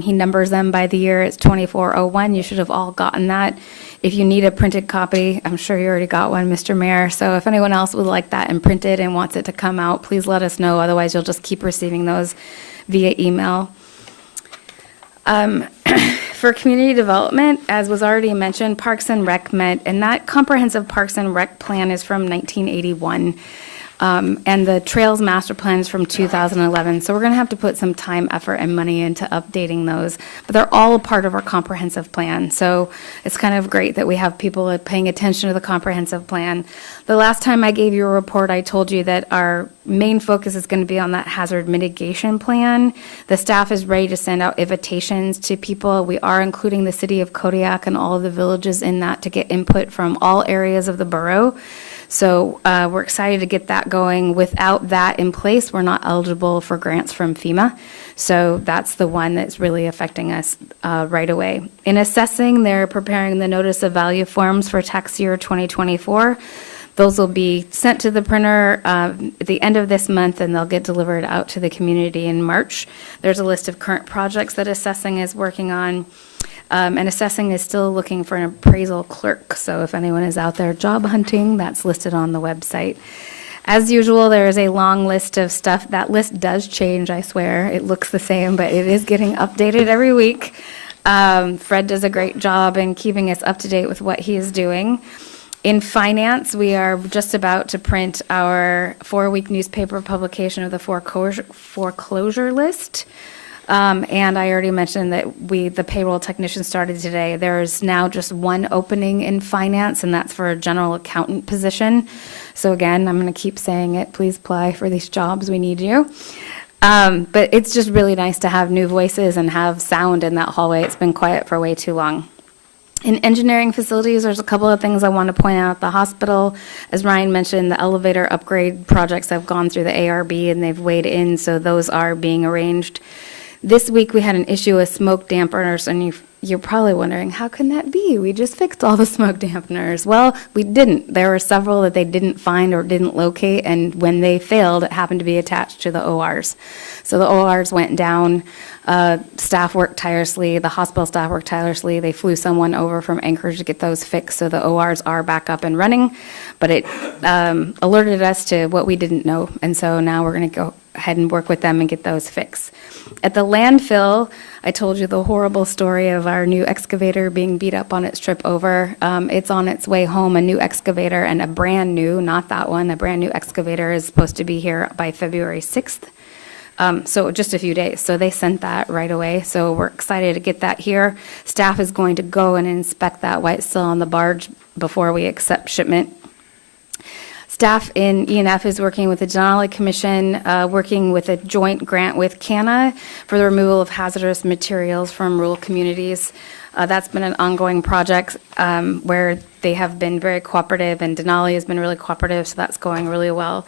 He numbers them by the year. It's 2401. You should have all gotten that. If you need a printed copy, I'm sure you already got one, Mr. Mayor. So if anyone else would like that and printed and wants it to come out, please let us know. Otherwise, you'll just keep receiving those via email. For community development, as was already mentioned, Parks and Rec met, and that comprehensive Parks and Rec plan is from 1981. And the Trails Master Plan is from 2011. So we're going to have to put some time, effort, and money into updating those. But they're all a part of our comprehensive plan. So it's kind of great that we have people paying attention to the comprehensive plan. The last time I gave you a report, I told you that our main focus is going to be on that hazard mitigation plan. The staff is ready to send out invitations to people. We are including the city of Kodiak and all of the villages in that to get input from all areas of the borough. So we're excited to get that going. Without that in place, we're not eligible for grants from FEMA. So that's the one that's really affecting us right away. In assessing, they're preparing the notice of value forms for tax year 2024. Those will be sent to the printer at the end of this month, and they'll get delivered out to the community in March. There's a list of current projects that assessing is working on. And assessing is still looking for an appraisal clerk. So if anyone is out there job hunting, that's listed on the website. As usual, there is a long list of stuff. That list does change, I swear. It looks the same, but it is getting updated every week. Fred does a great job in keeping us up to date with what he is doing. In finance, we are just about to print our 4-week newspaper publication of the foreclosure list. And I already mentioned that the payroll technician started today. There's now just one opening in finance, and that's for a general accountant position. So again, I'm going to keep saying it. Please apply for these jobs. We need you. But it's just really nice to have new voices and have sound in that hallway. It's been quiet for way too long. In engineering facilities, there's a couple of things I want to point out. The hospital, as Ryan mentioned, the elevator upgrade projects have gone through the ARB and they've weighed in, so those are being arranged. This week, we had an issue with smoke dampeners, and you're probably wondering, how can that be? We just fixed all the smoke dampeners. Well, we didn't. There were several that they didn't find or didn't locate, and when they failed, it happened to be attached to the ORs. So the ORs went down. Staff worked tirelessly. The hospital staff worked tirelessly. They flew someone over from Anchorage to get those fixed, so the ORs are back up and running. But it alerted us to what we didn't know, and so now we're going to go ahead and work with them and get those fixed. At the landfill, I told you the horrible story of our new excavator being beat up on its trip over. It's on its way home, a new excavator, and a brand new, not that one, a brand new excavator is supposed to be here by February 6th. So just a few days. So they sent that right away. So we're excited to get that here. Staff is going to go and inspect that while it's still on the barge before we accept shipment. Staff in ENF is working with the Denali Commission, working with a joint grant with CANA for the removal of hazardous materials from rural communities. That's been an ongoing project where they have been very cooperative, and Denali has been really cooperative, so that's going really well.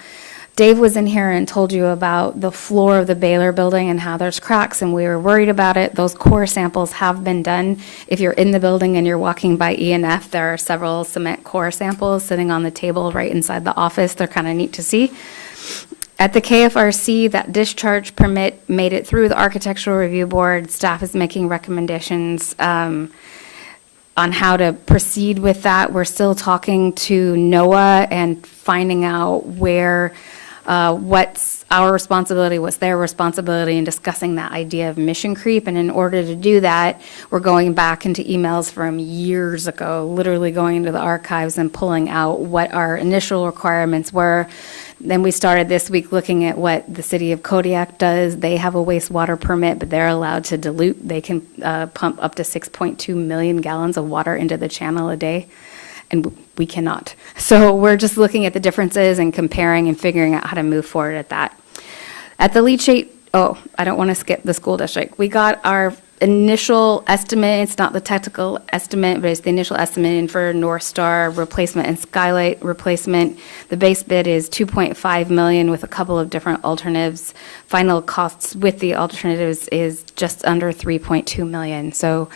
Dave was in here and told you about the floor of the Baylor building and how there's cracks, and we were worried about it. Those core samples have been done. If you're in the building and you're walking by ENF, there are several cement core samples sitting on the table right inside the office. They're kind of neat to see. At the KFRC, that discharge permit made it through the Architectural Review Board. Staff is making recommendations on how to proceed with that. We're still talking to NOAA and finding out where what's our responsibility, what's their responsibility, and discussing that idea of mission creep. And in order to do that, we're going back into emails from years ago, literally going into the archives and pulling out what our initial requirements were. Then we started this week looking at what the city of Kodiak does. They have a wastewater permit, but they're allowed to dilute. They can pump up to 6.2 million gallons of water into the channel a day, and we cannot. So we're just looking at the differences and comparing and figuring out how to move forward at that. At the leachate, I don't want to skip the school district. We got our initial estimate. It's not the technical estimate, but it's the initial estimate for North Star replacement and skylight replacement. The base bid is $2.5 million with a couple of different alternatives. Final costs with the alternatives is just under $3.2 million. So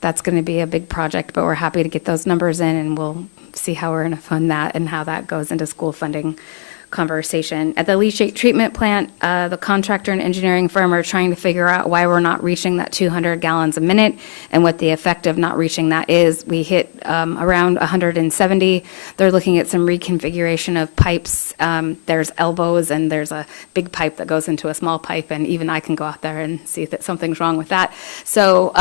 that's going to be a big project, but we're happy to get those numbers in, and we'll see how we're going to fund that and how that goes into school funding conversation. At the leachate treatment plant, the contractor and engineering firm are trying to figure out why we're not reaching that 200 gallons a minute and what the effect of not reaching that is. We hit around 170. They're looking at some reconfiguration of pipes. There's elbows and there's a big pipe that goes into a small pipe, and even I can go out there and see that something's wrong with that. So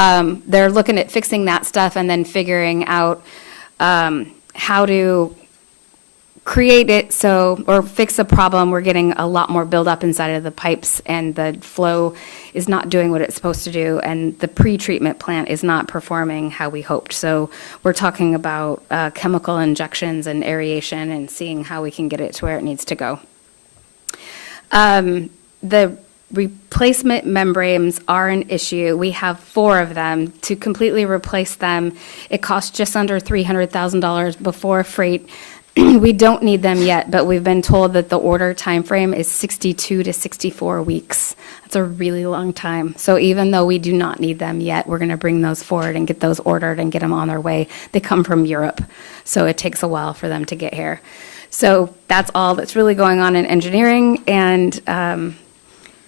they're looking at fixing that stuff and then figuring out how to create it or fix a problem. We're getting a lot more buildup inside of the pipes, and the flow is not doing what it's supposed to do, and the pre-treatment plant is not performing how we hoped. So we're talking about chemical injections and aeration and seeing how we can get it to where it needs to go. The replacement membranes are an issue. We have 4 of them. To completely replace them, it costs just under $300,000 before freight. We don't need them yet, but we've been told that the order time frame is 62 to 64 weeks. That's a really long time. So even though we do not need them yet, we're going to bring those forward and get those ordered and get them on their way. They come from Europe, so it takes a while for them to get here. So that's all that's really going on in engineering, and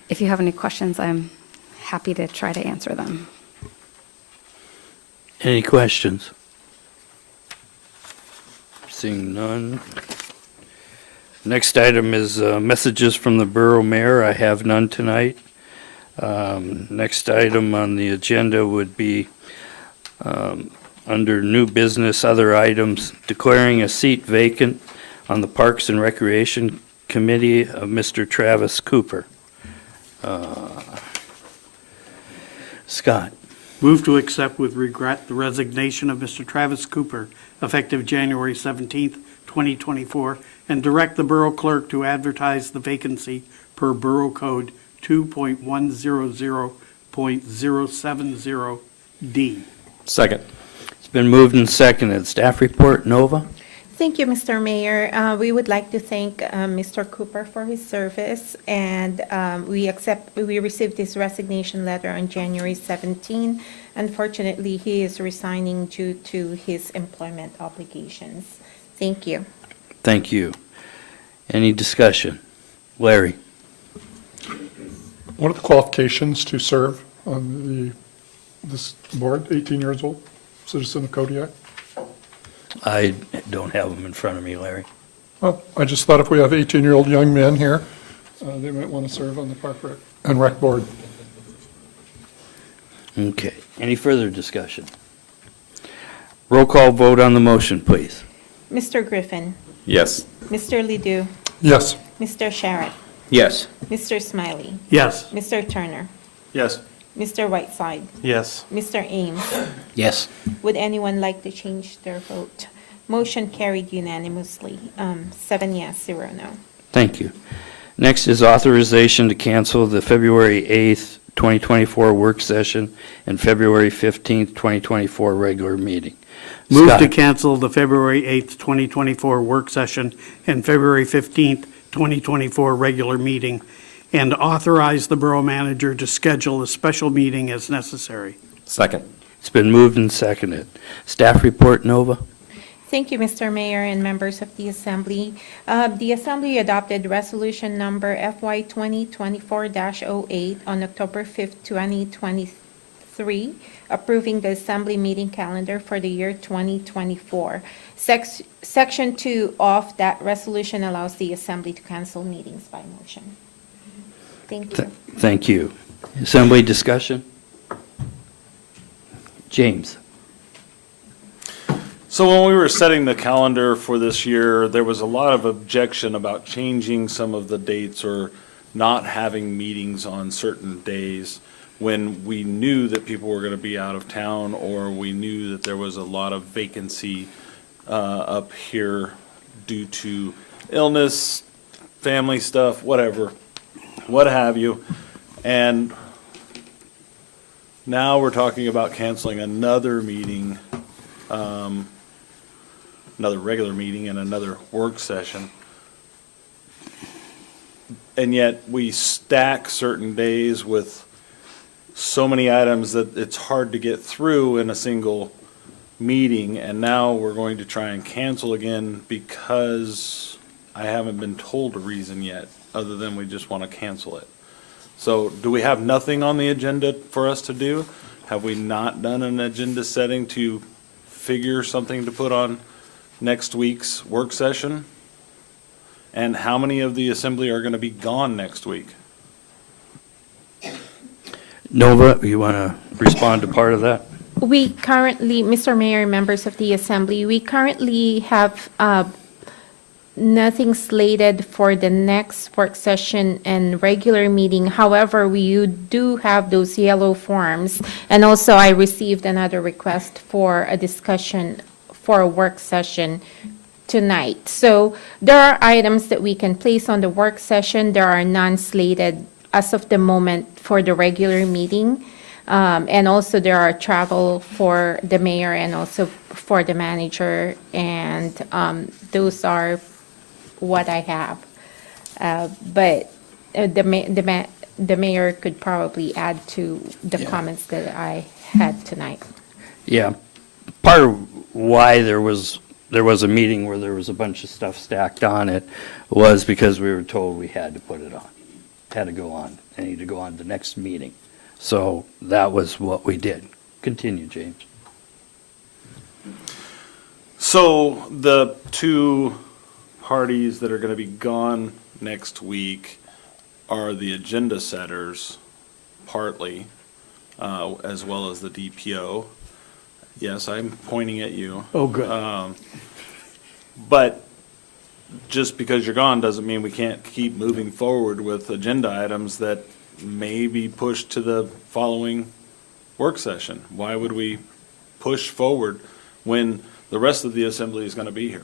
if you have any questions, I'm happy to try to answer them. Any questions? Seeing none. Next item is messages from the Borough Mayor. I have none tonight. Next item on the agenda would be under new business, other items, declaring a seat vacant on the Parks and Recreation Committee of Mr. Travis Cooper. Scott. Move to accept with regret the resignation of Mr. Travis Cooper, effective January 17th, 2024, and direct the Borough Clerk to advertise the vacancy per Borough Code 2.100.070D. Second. It's been moved and seconded. Staff report, Nova? Thank you, Mr. Mayor. We would like to thank Mr. Cooper for his service, and we received his resignation letter on January 17. Unfortunately, he is resigning due to his employment obligations. Thank you. Thank you. Any discussion? Larry? What are the qualifications to serve on this board? 18 years old, citizen of Kodiak? I don't have them in front of me, Larry. Well, I just thought if we have 18-year-old young men here, they might want to serve on the Park and Rec Board. Okay. Any further discussion? Roll call vote on the motion, please. Mr. Griffin. Yes. Mr. Ledoux. Yes. Mr. Sharrett. Yes. Mr. Smiley. Yes. Mr. Turner. Yes. Mr. Whiteside. Yes. Mr. Ames. Yes. Would anyone like to change their vote? Motion carried unanimously, 7 yes, 0 no. Thank you. Next is authorization to cancel the February 8th, 2024 work session and February 15th, 2024 regular meeting. Move to Scott. cancel the February 8th, 2024 work session and February 15th, 2024 regular meeting, and authorize the borough manager to schedule a special meeting as necessary. Second. It's been moved and seconded. Staff report, Nova? Thank you, Mr. Mayor and members of the Assembly. The Assembly adopted resolution number FY 2024-08 on October 5th, 2023, 3, approving the Assembly meeting calendar for the year 2024. Section 2 of that resolution allows the Assembly to cancel meetings by motion. Thank you. Thank you. Assembly discussion? James? So when we were setting the calendar for this year, there was a lot of objection about changing some of the dates or not having meetings on certain days when we knew that people were going to be out of town, or we knew that there was a lot of vacancy up here due to illness, family stuff, whatever, what have you. And now we're talking about canceling another meeting, another regular meeting and another work session. And yet we stack certain days with so many items that it's hard to get through in a single meeting. And now we're going to try and cancel again because I haven't been told a reason yet, other than we just want to cancel it. So do we have nothing on the agenda for us to do? Have we not done an agenda setting to figure something to put on next week's work session? And how many of the assembly are going to be gone next week? Nova, you want to respond to part of that? We currently, Mr. Mayor, members of the Assembly, we currently have nothing slated for the next work session and regular meeting. However, we do have those yellow forms. And also, I received another request for a discussion for a work session tonight. So there are items that we can place on the work session. There are none slated as of the moment for the regular meeting. And also there are travel for the mayor and also for the manager. And those are what I have. But the mayor could probably add to the comments that I had tonight. Yeah. Part of why there was a meeting where there was a bunch of stuff stacked on it was because we were told we had to put it on, had to go on, and need to go on to the next meeting. So that was what we did. Continue, James. So the two parties that are going to be gone next week are the agenda setters, partly, as well as the DPO. Yes, I'm pointing at you. Oh, good. But just because you're gone doesn't mean we can't keep moving forward with agenda items that may be pushed to the following work session. Why would we push forward when the rest of the assembly is going to be here?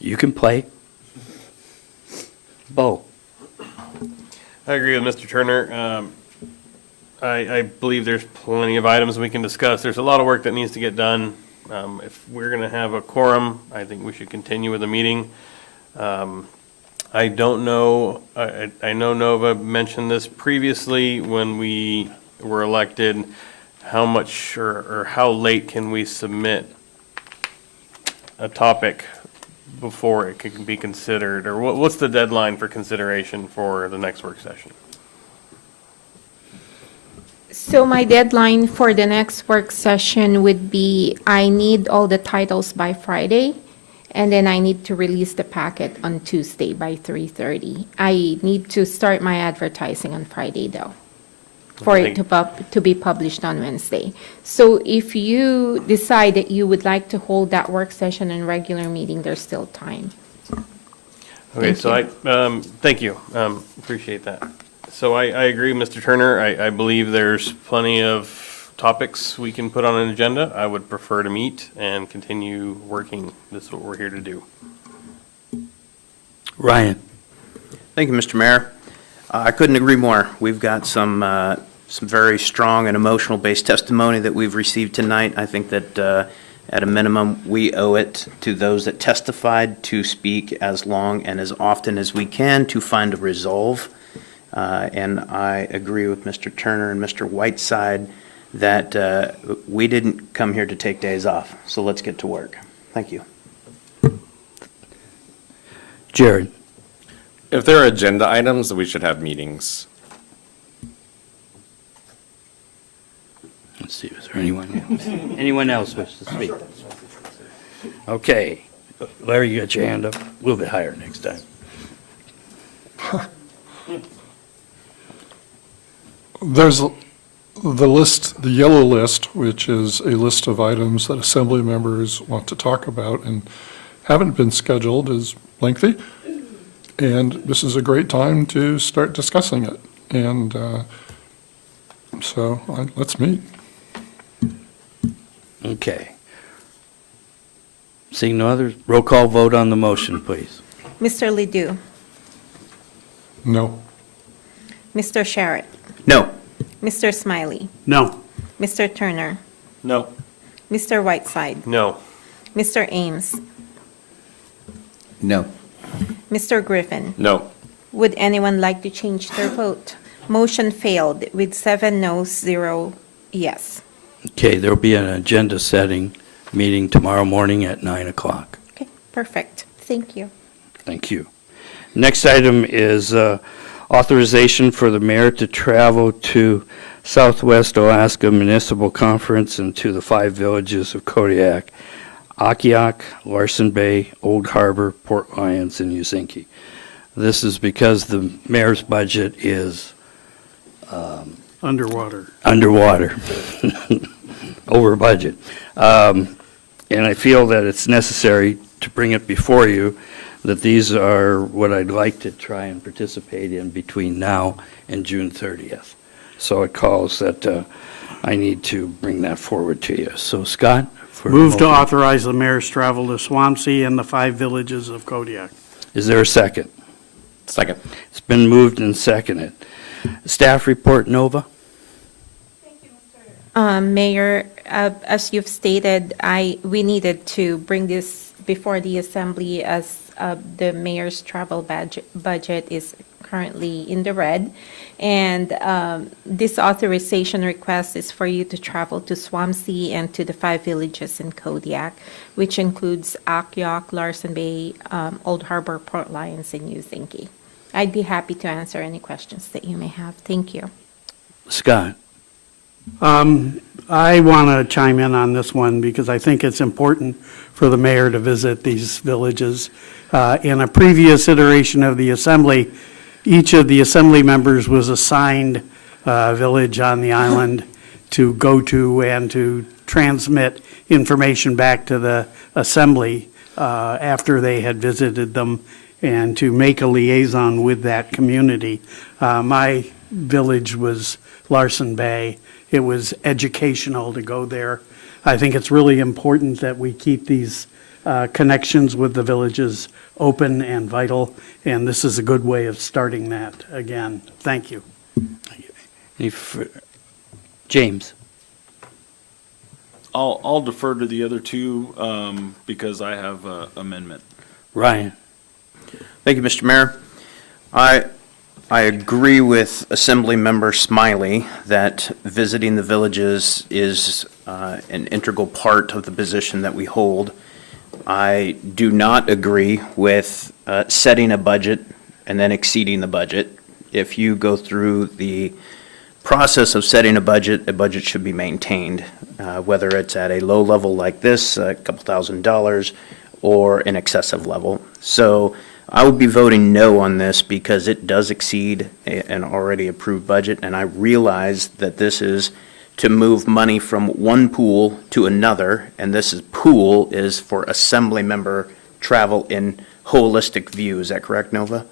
You can play. Bo. I agree with Mr. Turner. I believe there's plenty of items we can discuss. There's a lot of work that needs to get done. If we're going to have a quorum, I think we should continue with the meeting. I don't know, I know Nova mentioned this previously when we were elected. How much or how late can we submit a topic before it can be considered? Or what's the deadline for consideration for the next work session? So my deadline for the next work session would be, I need all the titles by Friday, and then I need to release the packet on Tuesday by 3:30. I need to start my advertising on Friday, though, for it to be published on Wednesday. So if you decide that you would like to hold that work session and regular meeting, there's still time. Okay, so thank you, appreciate that. So I agree, Mr. Turner. I believe there's plenty of topics we can put on an agenda. I would prefer to meet and continue working. This is what we're here to do. Ryan. Thank you, Mr. Mayor. I couldn't agree more. We've got some very strong and emotional-based testimony that we've received tonight. I think that at a minimum, we owe it to those that testified to speak as long and as often as we can to find a resolve. And I agree with Mr. Turner and Mr. Whiteside that we didn't come here to take days off. So let's get to work. Thank you. Jared. If there are agenda items, we should have meetings. Let's see, is there anyone else wish to speak? Okay, Larry, you got your hand up, a little bit higher next time. There's the list, the yellow list, which is a list of items that assembly members want to talk about and haven't been scheduled, is lengthy. And this is a great time to start discussing it. And let's meet. Okay. Seeing no others, roll call vote on the motion, please. Mr. Ledoux? No. Mr. Sharrett? No. Mr. Smiley? No. Mr. Turner? No. Mr. Whiteside? No. Mr. Ames? No. Mr. Griffin? No. Would anyone like to change their vote? Motion failed with 7 noes, 0 yes. Okay, there'll be an agenda setting meeting tomorrow morning at 9 o'clock. Okay, perfect. Thank you. Thank you. Next item is authorization for the mayor to travel to Southwest Alaska Municipal Conference and to the 5 villages of Kodiak, Akiak, Larson Bay, Old Harbor, Port Lyons, and Uzinki. This is because the mayor's budget is Underwater. over budget. And I feel that it's necessary to bring it before you, that these are what I'd like to try and participate in between now and June 30th. So it calls that I need to bring that forward to you. So Scott? for a Move to motion. authorize the mayor's travel to Swampsea and the 5 villages of Kodiak. Is there a second? Second. It's been moved and seconded. Staff report, Nova? Mayor, as you've stated, we needed to bring this before the assembly as the mayor's travel budget is currently in the red. And this authorization request is for you to travel to Swampsea and to the 5 villages in Kodiak, which includes Akiak, Larson Bay, Old Harbor, Port Lyons, and Uzinki. I'd be happy to answer any questions that you may have. Thank you. Scott? I want to chime in on this one because I think it's important for the mayor to visit these villages. In a previous iteration of the assembly, each of the assembly members was assigned a village on the island to go to and to transmit information back to the assembly after they had visited them and to make a liaison with that community. My village was Larson Bay. It was educational to go there. I think it's really important that we keep these connections with the villages open and vital, and this is a good way of starting that again. Thank you. James? I'll defer to the other two because I have an amendment. Ryan? Thank you, Mr. Mayor. I agree with Assemblymember Smiley that visiting the villages is an integral part of the position that we hold. I do not agree with setting a budget and then exceeding the budget. If you go through the process of setting a budget should be maintained, whether it's at a low level like this, a couple $1,000s, or an excessive level. So I will be voting no on this because it does exceed an already approved budget, and I realize that this is to move money from one pool to another, and this pool is for assembly member travel in holistic view. Is that correct, Nova?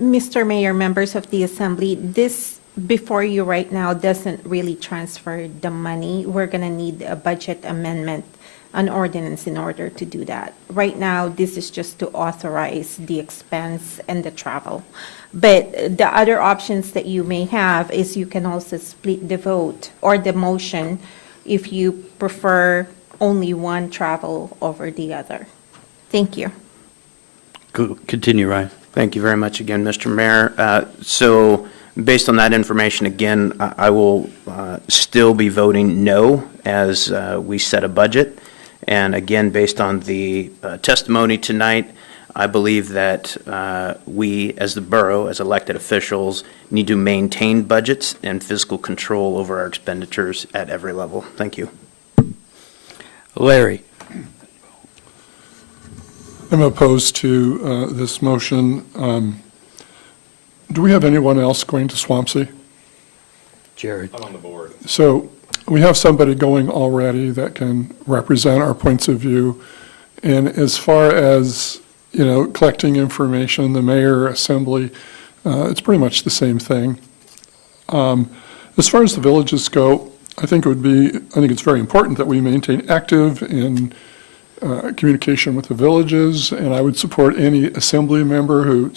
Mr. Mayor, members of the assembly, this before you right now doesn't really transfer the money. We're going to need a budget amendment, an ordinance in order to do that. Right now, this is just to authorize the expense and the travel. But the other options that you may have is you can also split the vote or the motion if you prefer only one travel over the other. Thank you. Continue, Ryan. Thank you very much again, Mr. Mayor. So based on that information, again, I will still be voting no as we set a budget. And again, based on the testimony tonight, I believe that we, as the borough, as elected officials, need to maintain budgets and fiscal control over our expenditures at every level. Thank you. Larry? I'm opposed to this motion. Do we have anyone else going to Swampsea? Jared? I'm on the board. So we have somebody going already that can represent our points of view. And as far as, collecting information, the mayor, assembly, it's pretty much the same thing. As far as the villages go, I think it's very important that we maintain active in communication with the villages, and I would support any assembly member who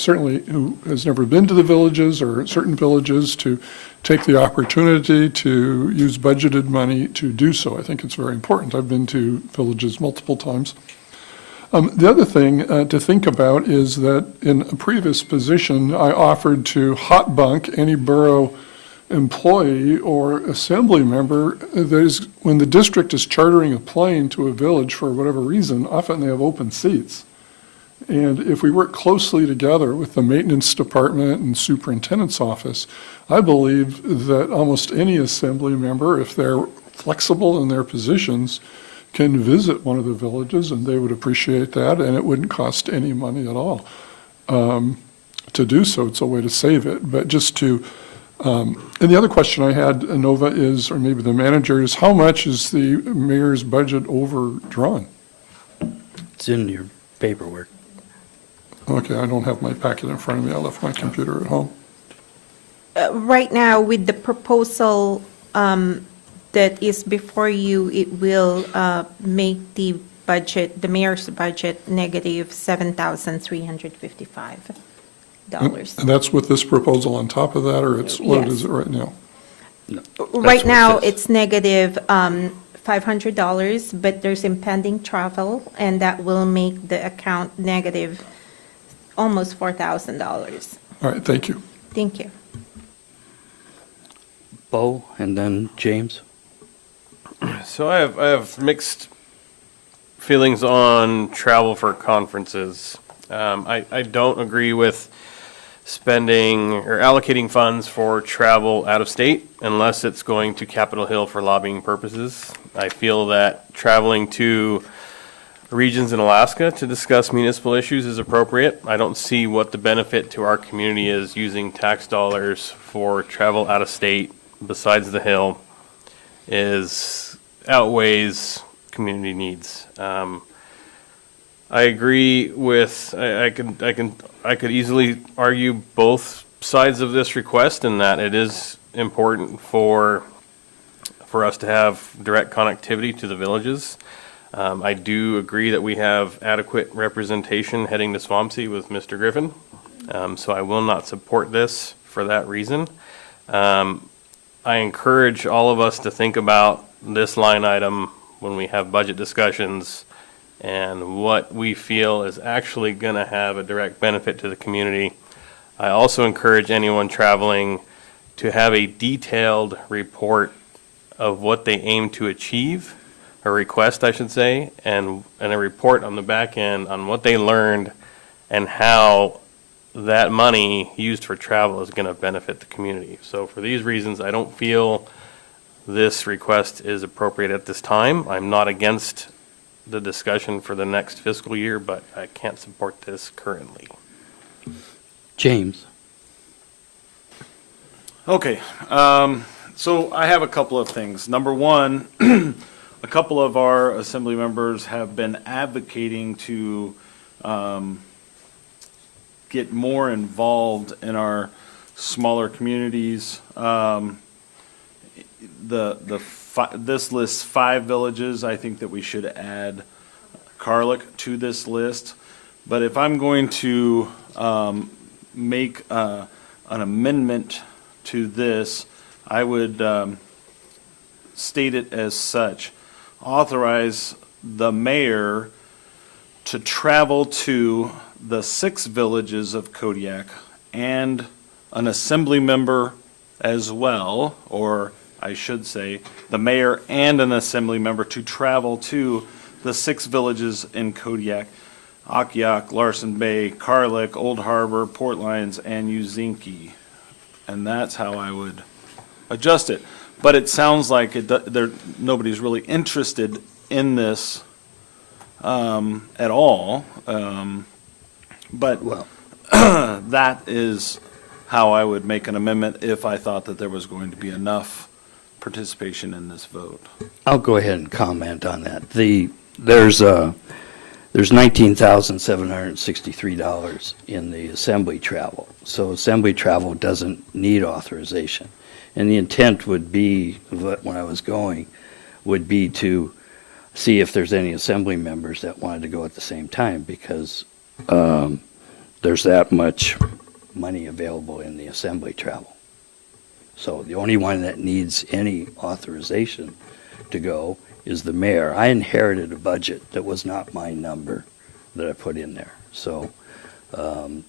has never been to the villages or certain villages to take the opportunity to use budgeted money to do so. I think it's very important. I've been to villages multiple times. The other thing to think about is that in a previous position, I offered to hot bunk any borough employee or assembly member. When the district is chartering a plane to a village for whatever reason, often they have open seats. And if we work closely together with the maintenance department and superintendent's office, I believe that almost any assembly member, if they're flexible in their positions, can visit one of the villages, and they would appreciate that, and it wouldn't cost any money at all to do so. It's a way to save it. But just to and the other question I had, Nova, is, or maybe the manager, is how much is the mayor's budget overdrawn? It's in your paperwork. Okay, I don't have my packet in front of me. I left my computer at home. Right now, with the proposal that is before you, it will make the budget, the mayor's budget, negative $7,355. And that's with this proposal on top of that, or it's what is it right now? Right now, it's negative $500, but there's impending travel, and that will make the account negative almost $4,000. All right, thank you. Thank you. Bo, and then James? So I have mixed feelings on travel for conferences. I don't agree with spending or allocating funds for travel out of state unless it's going to Capitol Hill for lobbying purposes. I feel that traveling to regions in Alaska to discuss municipal issues is appropriate. I don't see what the benefit to our community is using tax dollars for travel out of state besides the Hill outweighs community needs. I agree with, I could easily argue both sides of this request in that it is important for us to have direct connectivity to the villages. I do agree that we have adequate representation heading to Swampsea with Mr. Griffin, so I will not support this for that reason. I encourage all of us to think about this line item when we have budget discussions and what we feel is actually going to have a direct benefit to the community. I also encourage anyone traveling to have a detailed report of what they aim to achieve, a request, I should say, and a report on the back end on what they learned and how that money used for travel is going to benefit the community. So for these reasons, I don't feel this request is appropriate at this time. I'm not against the discussion for the next fiscal year, but I can't support this currently. James? Okay, so I have a couple of things. Number one, a couple of our assembly members have been advocating to get more involved in our smaller communities. This lists 5 villages. I think that we should add Carlick to this list. But if I'm going to make an amendment to this, I would state it as such. Authorize the mayor to travel to the 6 villages of Kodiak and an assembly member as well, or I should say, the mayor and an assembly member to travel to the 6 villages in Kodiak Akiak, Larson Bay, Carlick, Old Harbor, Port Lions, and Uzinki. And that's how I would adjust it. But it sounds like nobody's really interested in this at all. But that is how I would make an amendment if I thought that there was going to be enough participation in this vote. I'll go ahead and comment on that. There's $19,763 in the assembly travel. So assembly travel doesn't need authorization. And the intent would be, when I was going, would be to see if there's any assembly members that wanted to go at the same time, because there's that much money available in the assembly travel. So the only one that needs any authorization to go is the mayor. I inherited a budget that was not my number that I put in there. So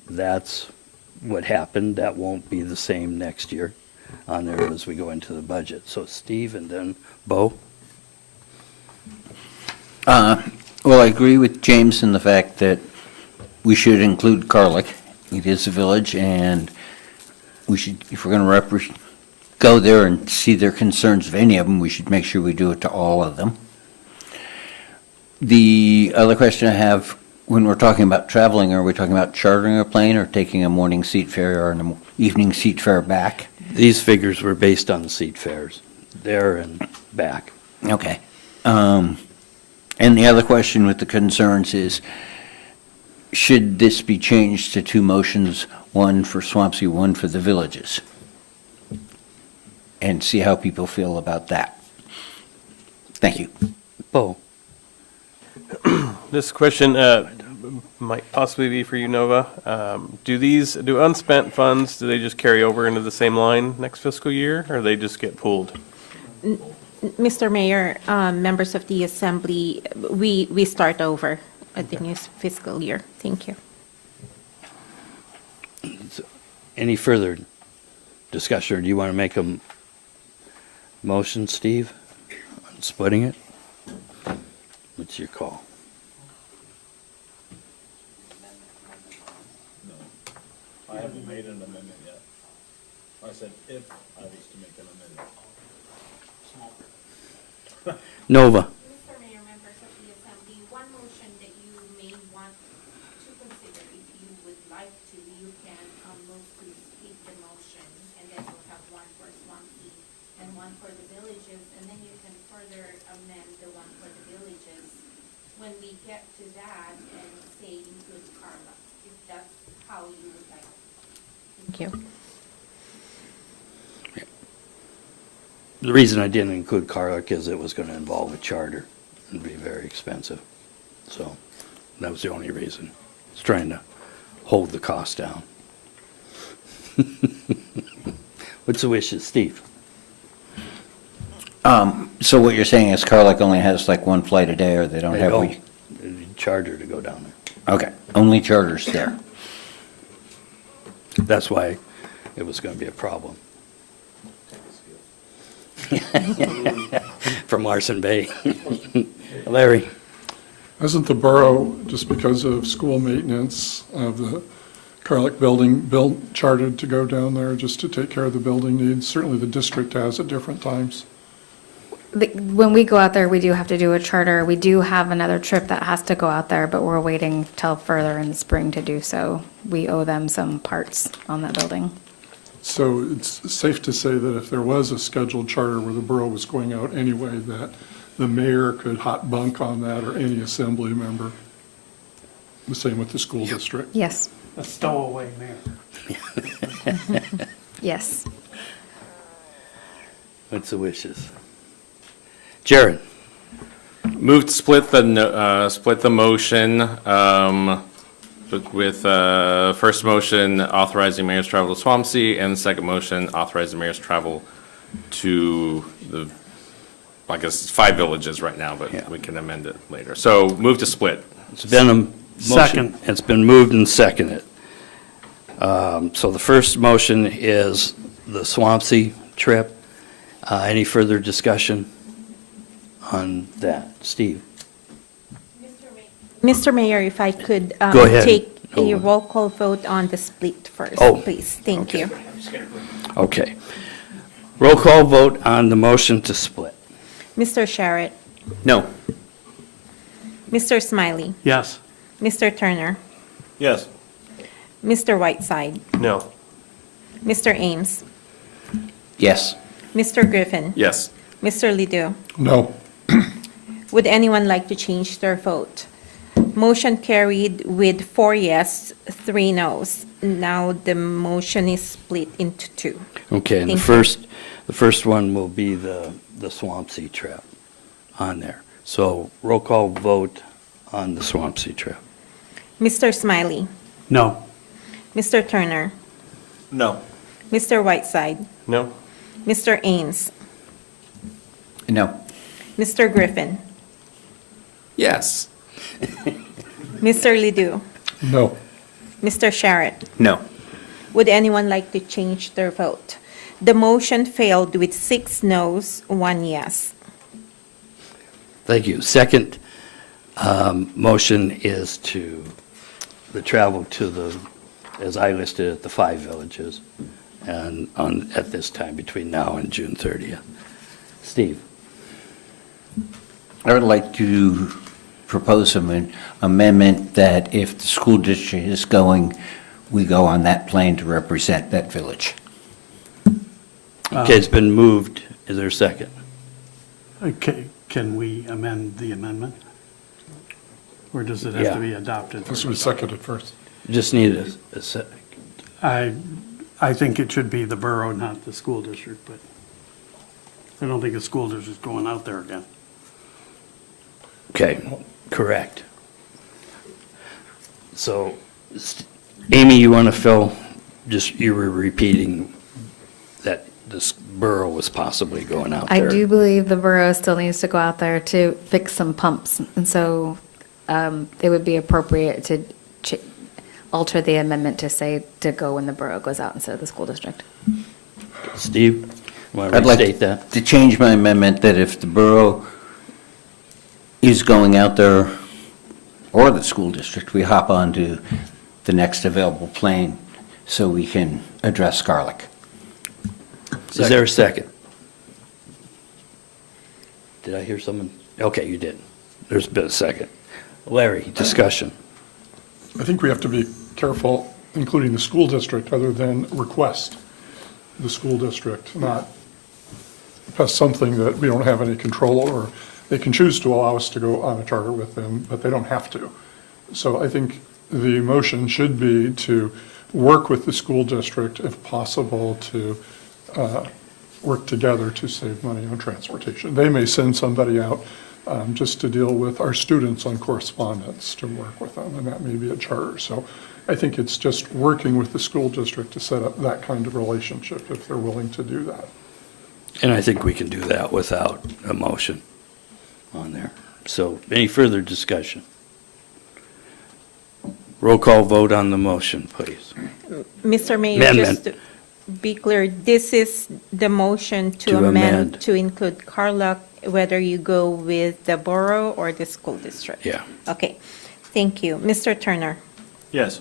that's what happened. That won't be the same next year on there as we go into the budget. So Steve and then Bo. Well, I agree with James in the fact that we should include Carlick. It is a village, and we should, if we're going to go there and see their concerns of any of them, we should make sure we do it to all of them. The other question I have, when we're talking about traveling, are we talking about chartering a plane or taking a morning seat fare or an evening seat fare back? These figures were based on the seat fares, there and back. Okay. And the other question with the concerns is, should this be changed to two motions, one for Swampscott, one for the villages? And see how people feel about that. Thank you. Bo. This question might possibly be for you, Nova. Do unspent funds, do they just carry over into the same line next fiscal year, or they just get pooled? Mr. Mayor, members of the Assembly, we start over at the new fiscal year. Thank you. Any further discussion, or do you want to make a motion, Steve, on splitting it? What's your call? No, I haven't made an amendment yet. I said if I was to make an amendment. Nova. Mr. Mayor, members of the Assembly, one motion that you may want to consider, if you would like to, you can move to split the motion, and then we'll have one for Swampscott and one for the villages, and then you can further amend the one for the villages when we get to that and say include Carla, if that's how you would like it. Thank you. The reason I didn't include Carlick is it was going to involve a charter and be very expensive. So that was the only reason. It's trying to hold the cost down. What's the wishes, Steve? So what you're saying is Carlick only has like one flight a day, or they don't have? They need charter to go down there. Okay, only charters there. That's why it was going to be a problem. From Larson Bay. Larry. Hasn't the borough, just because of school maintenance of the Carlick building, chartered to go down there just to take care of the building needs? Certainly the district has at different times. When we go out there, we do have to do a charter. We do have another trip that has to go out there, but we're waiting till further in the spring to do so. We owe them some parts on that building. So it's safe to say that if there was a scheduled charter where the borough was going out anyway, that the mayor could hot bunk on that, or any assembly member. The same with the school district. Yes. A stowaway mayor. Yes. What's the wishes? Jared. Move to split the motion with first motion authorizing mayor's travel to Swampscott, and the second motion authorizing mayor's travel to the, I guess it's 5 villages right now, but we can amend it later. So move to split. It's been a motion. Second. It's been moved and seconded. So the first motion is the Swampscott trip. Any further discussion on that? Steve? Mr. Mayor, if I could Go ahead. take a Oh. roll call vote on the split first, Oh. please. Thank you. Okay. Roll call vote on the motion to split. Mr. Sharrett, No. Mr. Smiley, Yes. Mr. Turner, Yes. Mr. Whiteside, No. Mr. Ames, Yes. Mr. Griffin, Yes. Mr. Ledoux. No. Would anyone like to change their vote? Motion carried with 4 yes, 3 noes. Now the motion is split into two. Okay, and Thank you. the first one will be the Swampsea trap on there. So roll call vote on the Swampsea trap. Mr. Smiley, No. Mr. Turner, No. Mr. Whiteside, No. Mr. Ames, No. Mr. Griffin, Yes. Mr. Ledoux, No. Mr. Sharrett. No. Would anyone like to change their vote? The motion failed with 6 noes, 1 yes. Thank you. Second motion is to the travel to the, as I listed it, the 5 villages, and at this time between now and June 30th. Steve? I would like to propose an amendment that if the school district is going, we go on that plane to represent that village. Okay, it's been moved. Is there a second? Okay, can we amend the amendment? Or does it have Yeah. to be adopted? This was seconded first. Just need a second. I think it should be the borough, not the school district, but I don't think the school district's going out there again. Okay, correct. So, Amy, you want to fill, you were repeating that this borough was possibly going out I there. do believe the borough still needs to go out there to fix some pumps, and so it would be appropriate to alter the amendment to say to go when the borough goes out instead of the school district. Steve, want to I'd like restate that? to change my amendment that if the borough is going out there, or the school district, we hop onto the next available plane so we can address Garlic. Is there a second? Did I hear someone? Okay, you did. There's been a second. Larry, discussion. I think we have to be careful, including the school district, other than request the school district, not pass something that we don't have any control over. They can choose to allow us to go on a charter with them, but they don't have to. So I think the motion should be to work with the school district, if possible, to work together to save money on transportation. They may send somebody out just to deal with our students on correspondence to work with them, and that may be a charter. So I think it's just working with the school district to set up that kind of relationship if they're willing to do that. And I think we can do that without a motion on there. So any further discussion? Roll call vote on the motion, please. Mr. Mayor, Amendment. just to be clear, this is the motion To to amend. amend to include Carlock, whether you go with the borough or the school district. Yeah. Okay, thank you. Mr. Turner, Yes.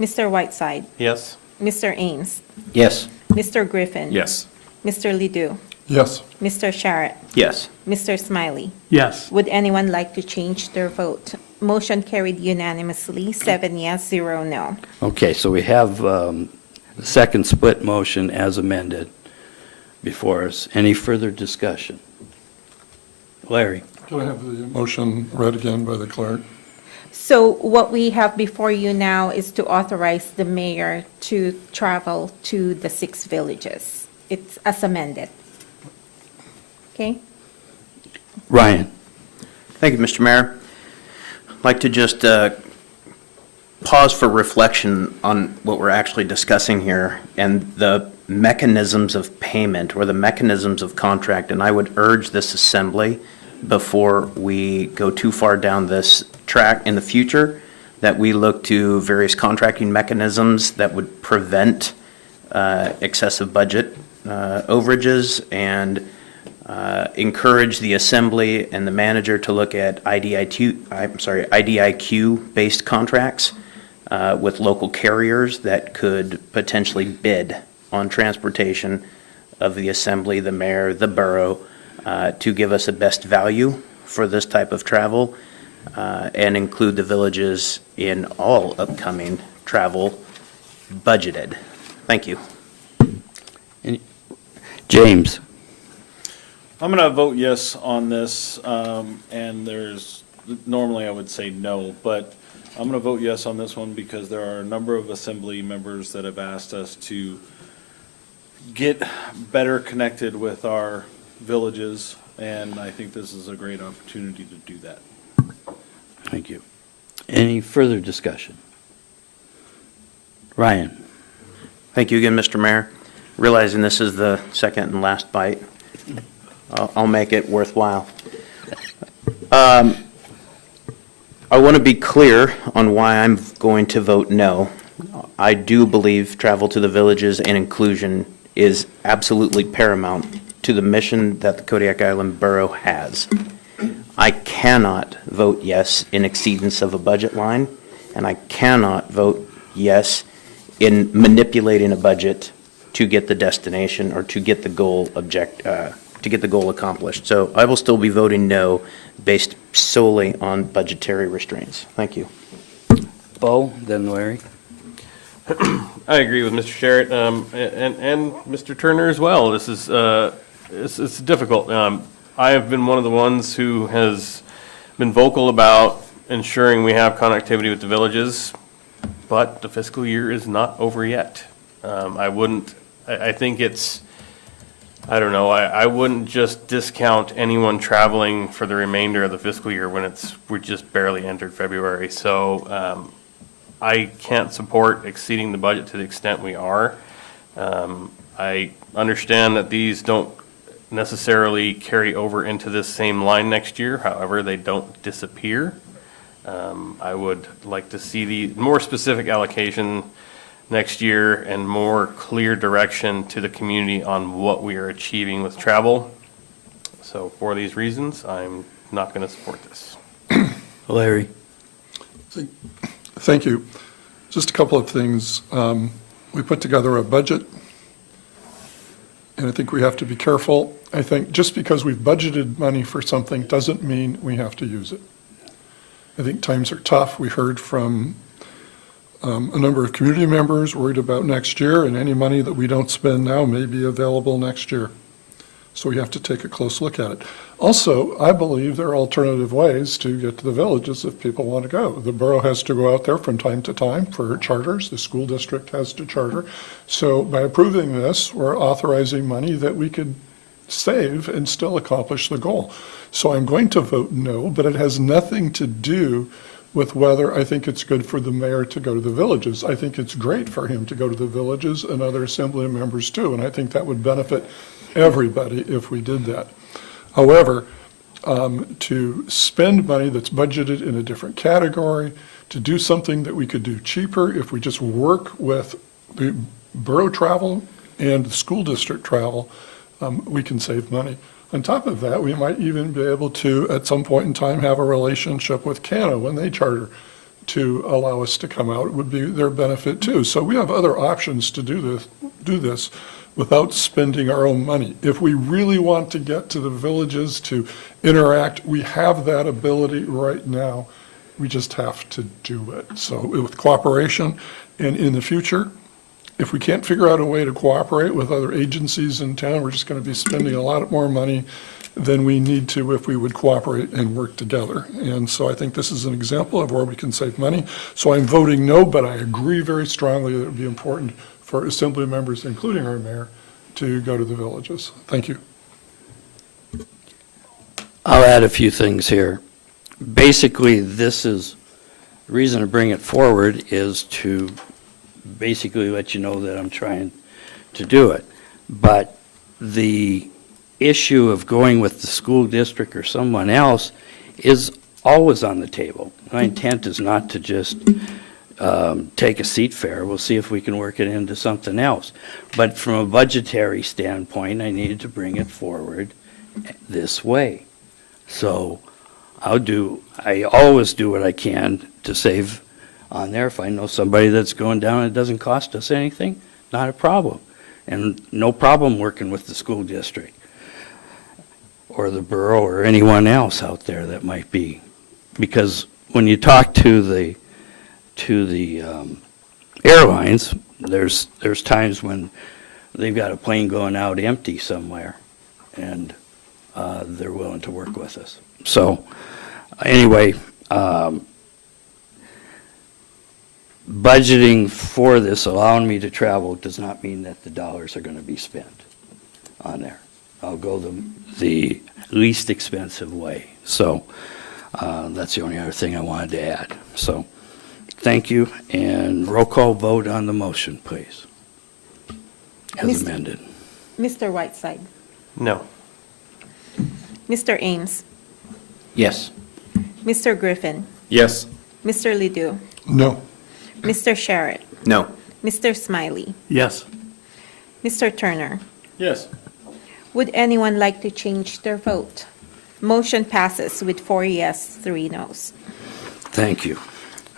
Mr. Whiteside, Yes. Mr. Ames, Yes. Mr. Griffin. Yes. Mr. Ledoux, Yes. Mr. Sharrett, Yes. Mr. Smiley. Yes. Would anyone like to change their vote? Motion carried unanimously, 7 yes, 0 no. Okay, so we have the second split motion as amended before us. Any further discussion? Larry? Can I have the motion read again by the clerk? So what we have before you now is to authorize the mayor to travel to the 6 villages. It's as amended. Okay? Ryan? Thank you, Mr. Mayor. I'd like to just pause for reflection on what we're actually discussing here and the mechanisms of payment or the mechanisms of contract. And I would urge this assembly, before we go too far down this track in the future, that we look to various contracting mechanisms that would prevent excessive budget overages and encourage the assembly and the manager to look at IDIQ-based contracts with local carriers that could potentially bid on transportation of the assembly, the mayor, the borough, to give us a best value for this type of travel, and include the villages in all upcoming travel budgeted. Thank you. James? I'm going to vote yes on this, and normally I would say no, but I'm going to vote yes on this one because there are a number of assembly members that have asked us to get better connected with our villages, and I think this is a great opportunity to do that. Thank you. Any further discussion? Ryan? Thank you again, Mr. Mayor. Realizing this is the second and last bite, I'll make it worthwhile. I want to be clear on why I'm going to vote no. I do believe travel to the villages and inclusion is absolutely paramount to the mission that the Kodiak Island Borough has. I cannot vote yes in exceedance of a budget line, and I cannot vote yes in manipulating a budget to get the destination or to get the goal accomplished. So I will still be voting no based solely on budgetary restraints. Thank you. Bo, then Larry. I agree with Mr. Sherritt, and Mr. Turner as well. This is, it's difficult. I have been one of the ones who has been vocal about ensuring we have connectivity with the villages, but the fiscal year is not over yet. I think it's, I don't know, I wouldn't just discount anyone traveling for the remainder of the fiscal year when we're just barely entered February. So I can't support exceeding the budget to the extent we are. I understand that these don't necessarily carry over into this same line next year. However, they don't disappear. I would like to see the more specific allocation next year and more clear direction to the community on what we are achieving with travel. So for these reasons, I'm not going to support this. Larry? Thank you. Just a couple of things. We put together a budget, and I think we have to be careful. I think just because we've budgeted money for something doesn't mean we have to use it. I think times are tough. We heard from a number of community members worried about next year, and any money that we don't spend now may be available next year. So we have to take a close look at it. Also, I believe there are alternative ways to get to the villages if people want to go. The borough has to go out there from time to time for charters. The school district has to charter. So by approving this, we're authorizing money that we could save and still accomplish the goal. So I'm going to vote no, but it has nothing to do with whether I think it's good for the mayor to go to the villages. I think it's great for him to go to the villages and other assembly members too, and I think that would benefit everybody if we did that. However, to spend money that's budgeted in a different category, to do something that we could do cheaper if we just work with the borough travel and the school district travel, we can save money. On top of that, we might even be able to, at some point in time, have a relationship with CANA when they charter to allow us to come out. It would be their benefit too. So we have other options to do this without spending our own money. If we really want to get to the villages to interact, we have that ability right now. We just have to do it. So with cooperation, and in the future, if we can't figure out a way to cooperate with other agencies in town, we're just going to be spending a lot more money than we need to if we would cooperate and work together. And so I think this is an example of where we can save money. So I'm voting no, but I agree very strongly that it would be important for assembly members, including our mayor, to go to the villages. Thank you. I'll add a few things here. Basically, this is, the reason to bring it forward is to basically let you know that I'm trying to do it. But the issue of going with the school district or someone else is always on the table. My intent is not to just take a seat fare. We'll see if we can work it into something else. But from a budgetary standpoint, I needed to bring it forward this way. So I always do what I can to save on there. If I know somebody that's going down and it doesn't cost us anything, not a problem. And no problem working with the school district or the borough or anyone else out there that might be. Because when you talk to the airlines, there's times when they've got a plane going out empty somewhere, and they're willing to work with us. So anyway, budgeting for this, allowing me to travel, does not mean that the dollars are going to be spent on there. I'll go the least expensive way. So that's the only other thing I wanted to add. So thank you, and roll call vote on the motion, please, as amended. Mr. Whiteside. No. Mr. Ames. Yes. Mr. Griffin. Yes. Mr. Ledoux. No. Mr. Sherritt. No. Mr. Smiley. Yes. Mr. Turner. Yes. Would anyone like to change their vote? Motion passes with 4 yes, 3 noes. Thank you.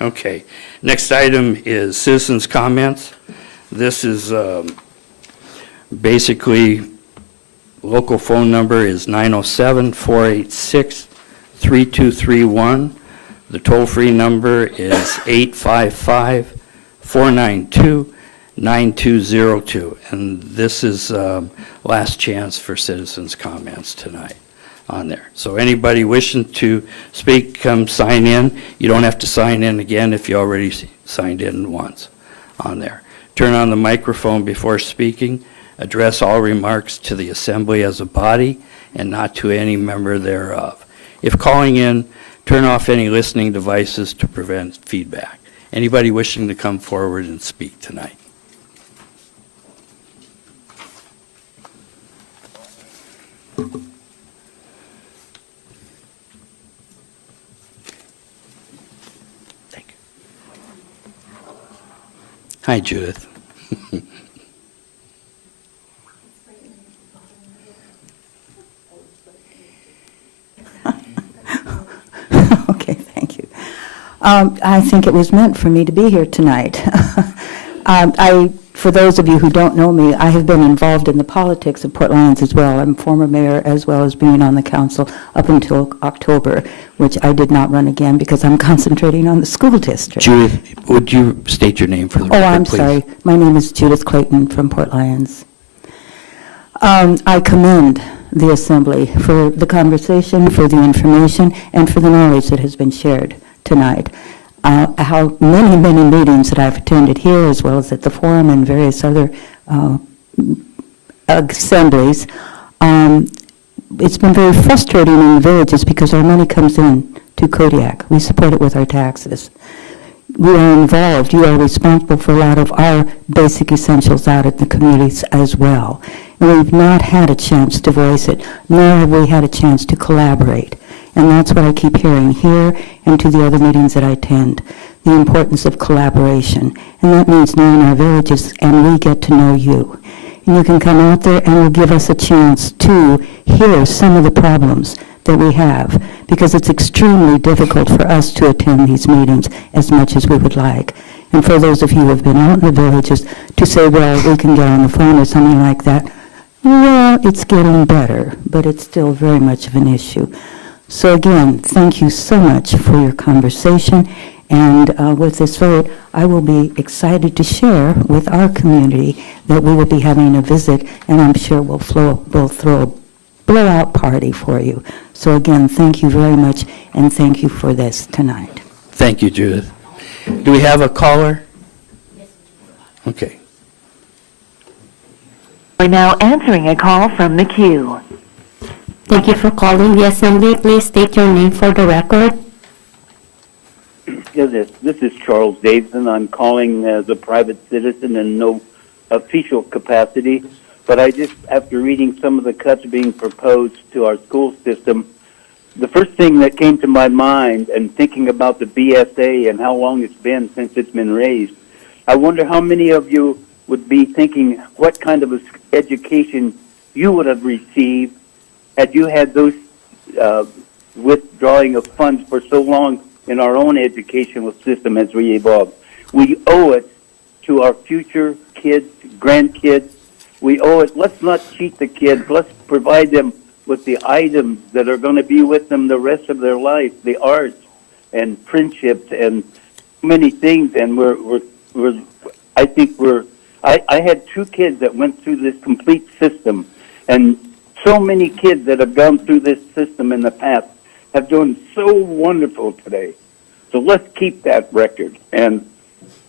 Okay. Next item is citizens' comments. This is basically, local phone number is 907-486-3231. The toll-free number is 855-492-9202. And this is last chance for citizens' comments tonight on there. So anybody wishing to speak, come sign in. You don't have to sign in again if you already signed in once on there. Turn on the microphone before speaking. Address all remarks to the assembly as a body and not to any member thereof. If calling in, turn off any listening devices to prevent feedback. Anybody wishing to come forward and speak tonight? Thank you. Hi, Judith. Okay, thank you. I think it was meant for me to be here tonight. For those of you who don't know me, I have been involved in the politics of Port Lions as well. I'm former mayor as well as being on the council up until October, which I did not run again because I'm concentrating on the school district. Judith, would you state your name for the record, Oh, I'm please? sorry. My name is Judith Clayton from Port Lions. I commend the Assembly for the conversation, for the information, and for the knowledge that has been shared tonight. How many meetings that I've attended here, as well as at the forum and various other assemblies, it's been very frustrating in the villages because our money comes in to Kodiak. We support it with our taxes. We are involved. You are responsible for a lot of our basic essentials out at the communities as well. And we've not had a chance to voice it, nor have we had a chance to collaborate. And that's what I keep hearing here and to the other meetings that I attend, the importance of collaboration. And that means knowing our villages, and we get to know you. And you can come out there and will give us a chance to hear some of the problems that we have, because it's extremely difficult for us to attend these meetings as much as we would like. And for those of you who have been out in the villages to say, well, we can get on the phone or something like that, well, it's getting better, but it's still very much of an issue. So again, thank you so much for your conversation, and with this vote, I will be excited to share with our community that we will be having a visit, and I'm sure we'll throw a blowout party for you. So again, thank you very much, and thank you for this tonight. Thank you, Judith. Do we have a caller? Okay. We're now answering a call from the queue. Thank you for calling the Assembly. Please state your name for the record. Yes, this is Charles Davidson. I'm calling as a private citizen in no official capacity. But I just, after reading some of the cuts being proposed to our school system, the first thing that came to my mind, and thinking about the BSA and how long it's been since it's been raised, I wonder how many of you would be thinking what kind of education you would have received had you had those withdrawing of funds for so long in our own educational system as we evolve. We owe it to our future kids, grandkids. We owe it. Let's not cheat the kids. Let's provide them with the items that are going to be with them the rest of their life, the arts and friendships and many things. And I had 2 kids that went through this complete system, and so many kids that have gone through this system in the past have done so wonderful today. So let's keep that record. And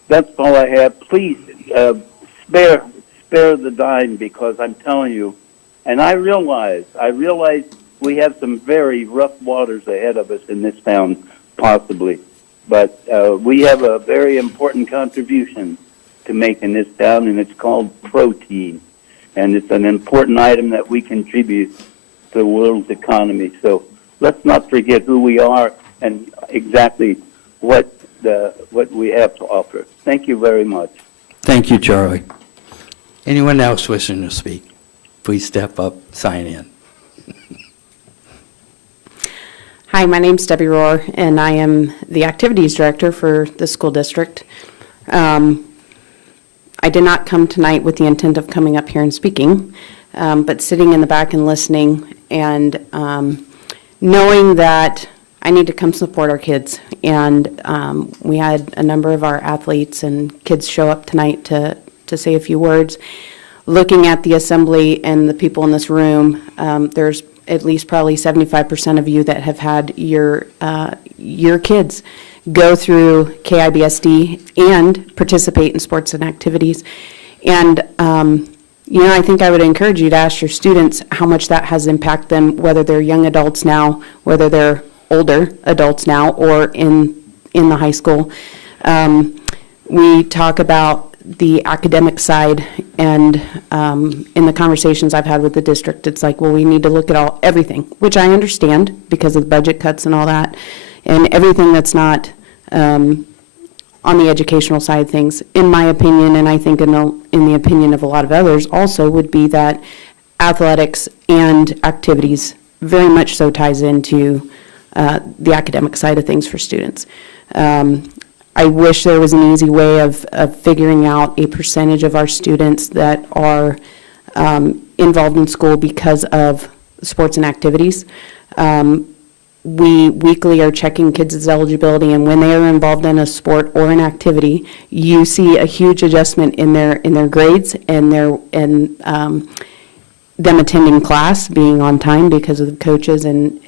that's all I have. Please spare the dime, because I'm telling you, and I realize we have some very rough waters ahead of us in this town, possibly. But we have a very important contribution to make in this town, and it's called protein. And it's an important item that we contribute to the world's economy. So let's not forget who we are and exactly what we have to offer. Thank you very much. Thank you, Charlie. Anyone else wishing to speak? Please step up, sign in. Hi, my name's Debbie Rohr, and I am the activities director for the school district. I did not come tonight with the intent of coming up here and speaking, but sitting in the back and listening and knowing that I need to come support our kids. And we had a number of our athletes and kids show up tonight to say a few words. Looking at the assembly and the people in this room, there's at least probably 75% of you that have had your kids go through KIBSD and participate in sports and activities. And, I think I would encourage you to ask your students how much that has impacted them, whether they're young adults now, whether they're older adults now, or in the high school. We talk about the academic side, and in the conversations I've had with the district, it's like, well, we need to look at everything, which I understand because of the budget cuts and all that, and everything that's not on the educational side of things, in my opinion, and I think in the opinion of a lot of others also, would be that athletics and activities very much so ties into the academic side of things for students. I wish there was an easy way of figuring out a percentage of our students that are involved in school because of sports and activities. We weekly are checking kids' eligibility, and when they are involved in a sport or an activity, you see a huge adjustment in their grades and them attending class, being on time because of the coaches and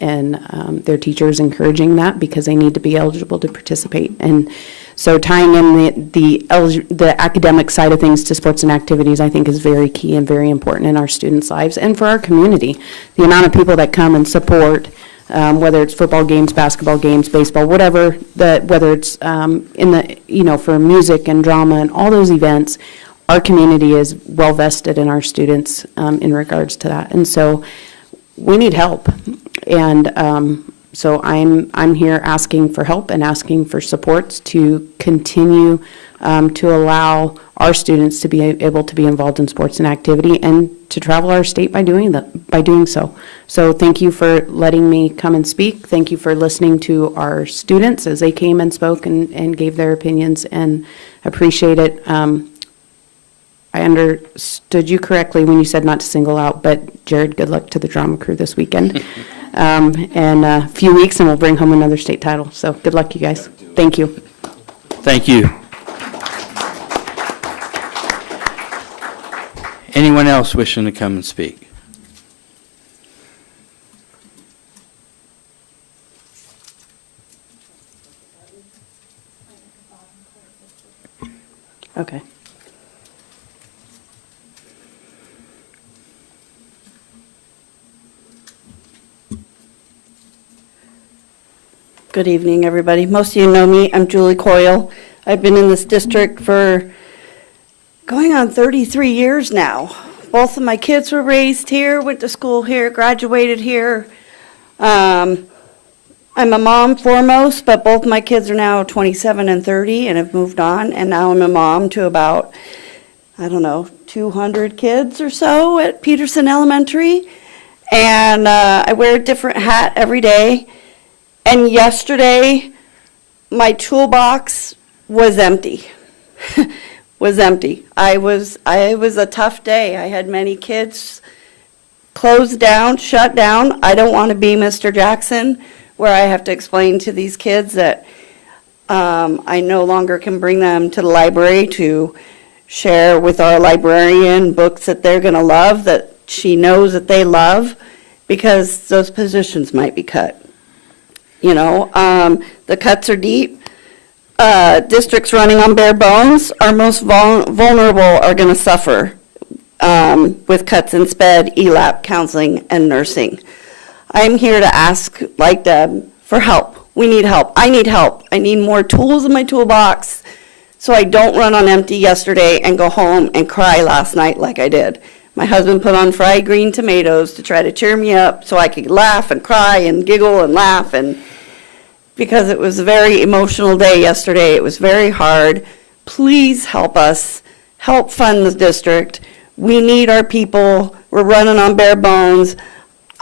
their teachers encouraging that, because they need to be eligible to participate. And so tying in the academic side of things to sports and activities, I think, is very key and very important in our students' lives and for our community. The amount of people that come and support, whether it's football games, basketball games, baseball, whatever, whether it's for music and drama and all those events, our community is well vested in our students in regards to that. And so we need help. And so I'm here asking for help and asking for supports to continue to allow our students to be able to be involved in sports and activity and to travel our state by doing so. So thank you for letting me come and speak. Thank you for listening to our students as they came and spoke and gave their opinions, and appreciate it. I understood you correctly when you said not to single out, but Jared, good luck to the drama crew this weekend. And a few weeks and we'll bring home another state title. So good luck, you guys. Thank you. Thank you. Anyone else wishing to come and speak? Okay. Good evening, everybody. Most of you know me. I'm Julie Coyle. I've been in this district for going on 33 years now. Both of my kids were raised here, went to school here, graduated here. I'm a mom foremost, but both my kids are now 27 and 30 and have moved on. And now I'm a mom to about, 200 kids or so at Peterson Elementary. And I wear a different hat every day. And yesterday, my toolbox was empty. Was empty. It was a tough day. I had many kids closed down, shut down. I don't want to be Mr. Jackson, where I have to explain to these kids that I no longer can bring them to the library to share with our librarian books that they're going to love, that she knows that they love, because those positions might be cut. You know, the cuts are deep. Districts running on bare bones, our most vulnerable are going to suffer with cuts in SPED, ELAP, counseling, and nursing. I'm here to ask, like Deb, for help. We need help. I need help. I need more tools in my toolbox so I don't run on empty yesterday and go home and cry last night like I did. My husband put on fried green tomatoes to try to cheer me up so I could laugh and cry and giggle and laugh, and because it was a very emotional day yesterday. It was very hard. Please help us. Help fund the district. We need our people. We're running on bare bones.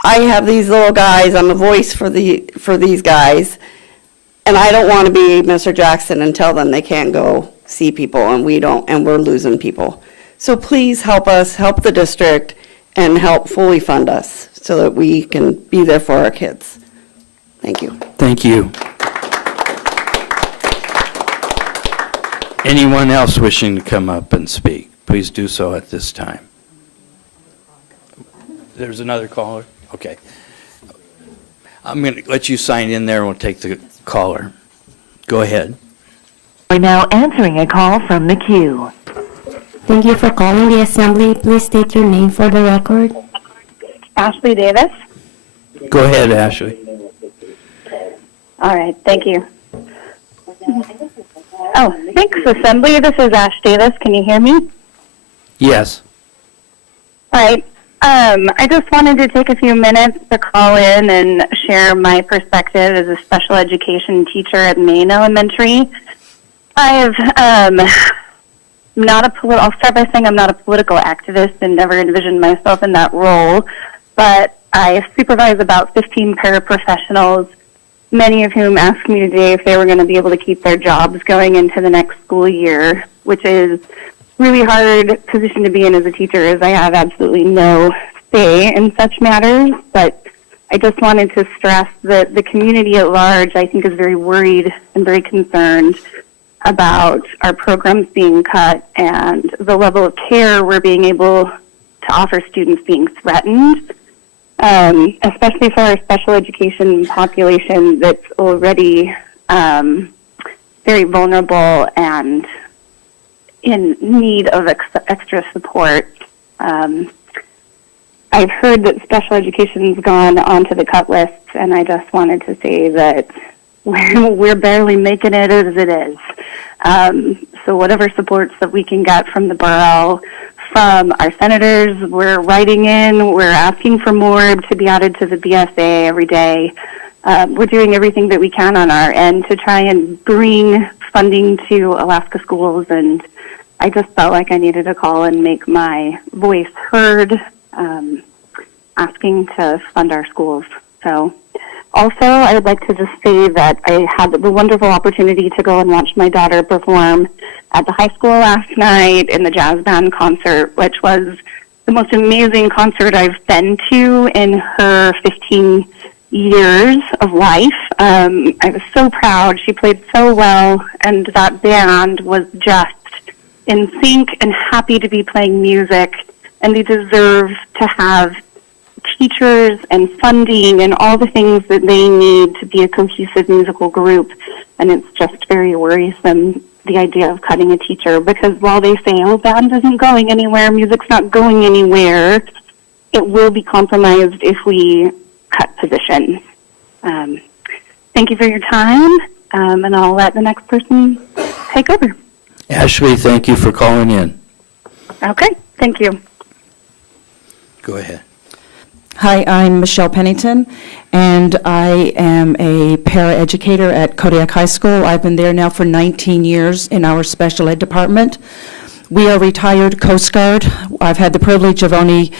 I have these little guys. I'm a voice for these guys. And I don't want to be Mr. Jackson and tell them they can't go see people, and we don't, and we're losing people. So please help us, help the district, and help fully fund us so that we can be there for our kids. Thank you. Thank you. Anyone else wishing to come up and speak, please do so at this time. There's another caller? Okay. I'm going to let you sign in there and we'll take the caller. Go ahead. We're now answering a call from the queue. Thank you for calling the assembly. Please state your name for the record. Ashley Davis. Go ahead, Ashley. All right, thank you. Oh, thanks, Assembly. This is Ash Davis. Can you hear me? Yes. All right. I just wanted to take a few minutes to call in and share my perspective as a special education teacher at Maine Elementary. I'll start by saying I'm not a political activist and never envisioned myself in that role, but I supervise about 15 paraprofessionals, many of whom asked me today if they were going to be able to keep their jobs going into the next school year, which is really hard position to be in as a teacher, as I have absolutely no say in such matters. But I just wanted to stress that the community at large, I think, is very worried and very concerned about our programs being cut and the level of care we're being able to offer students being threatened. Especially for our special education population that's already very vulnerable and in need of extra support. I've heard that special education's gone onto the cut lists, and I just wanted to say that we're barely making it as it is. So whatever supports that we can get from the borough, from our senators, we're writing in, we're asking for more to be added to the BSA every day. We're doing everything that we can on our end to try and bring funding to Alaska schools, and I just felt like I needed to call and make my voice heard, asking to fund our schools. So also, I would like to just say that I had the wonderful opportunity to go and watch my daughter perform at the high school last night in the jazz band concert, which was the most amazing concert I've been to in her 15 years of life. I was so proud. She played so well, and that band was just in sync and happy to be playing music, and they deserve to have teachers and funding and all the things that they need to be a cohesive musical group. And it's just very worrisome, the idea of cutting a teacher, because while they say, oh, band isn't going anywhere, music's not going anywhere, it will be compromised if we cut positions. Thank you for your time, and I'll let the next person take over. Ashley, thank you for calling in. Okay, thank you. Go ahead. Hi, I'm Michelle Pennington, and I am a paraeducator at Kodiak High School. I've been there now for 19 years in our special ed department. We are retired Coast Guard. I've had the privilege of only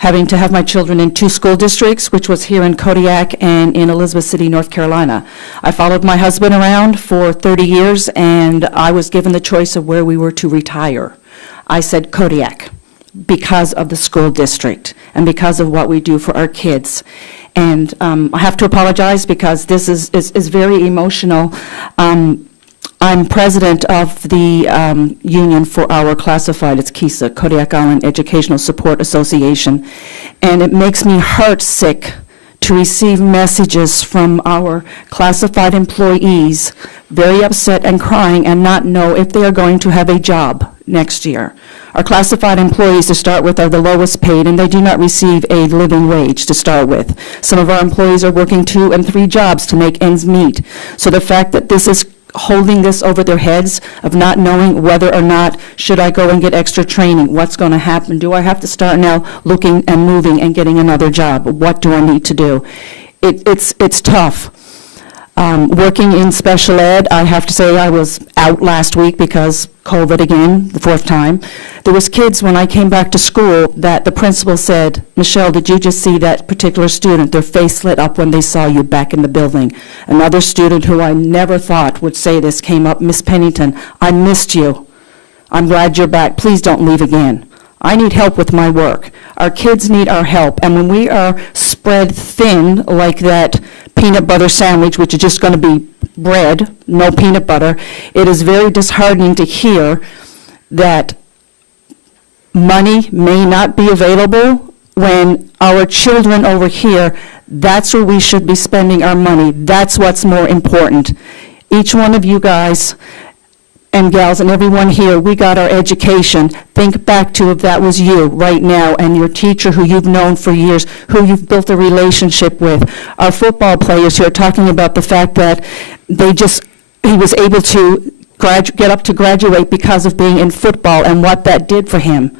having to have my children in 2 school districts, which was here in Kodiak and in Elizabeth City, North Carolina. I followed my husband around for 30 years, and I was given the choice of where we were to retire. I said Kodiak because of the school district and because of what we do for our kids. And I have to apologize because this is very emotional. I'm president of the union for our classified, it's KISA, Kodiak Island Educational Support Association, and it makes me heart sick to receive messages from our classified employees, very upset and crying, and not know if they are going to have a job next year. Our classified employees, to start with, are the lowest paid, and they do not receive a living wage to start with. Some of our employees are working 2 and 3 jobs to make ends meet. So the fact that this is holding this over their heads of not knowing whether or not should I go and get extra training, what's going to happen, do I have to start now looking and moving and getting another job, what do I need to do? It's tough. Working in special ed, I have to say I was out last week because COVID again, the 4th time. There was kids when I came back to school that the principal said, Michelle, did you just see that particular student? Their face lit up when they saw you back in the building. Another student who I never thought would say this came up, Miss Pennington, I missed you. I'm glad you're back. Please don't leave again. I need help with my work. Our kids need our help. And when we are spread thin like that peanut butter sandwich, which is just going to be bread, no peanut butter, it is very disheartening to hear that money may not be available when our children over here, that's where we should be spending our money. That's what's more important. Each one of you guys and gals and everyone here, we got our education. Think back to if that was you right now and your teacher who you've known for years, who you've built a relationship with. Our football players here are talking about the fact that he was able to get up to graduate because of being in football and what that did for him.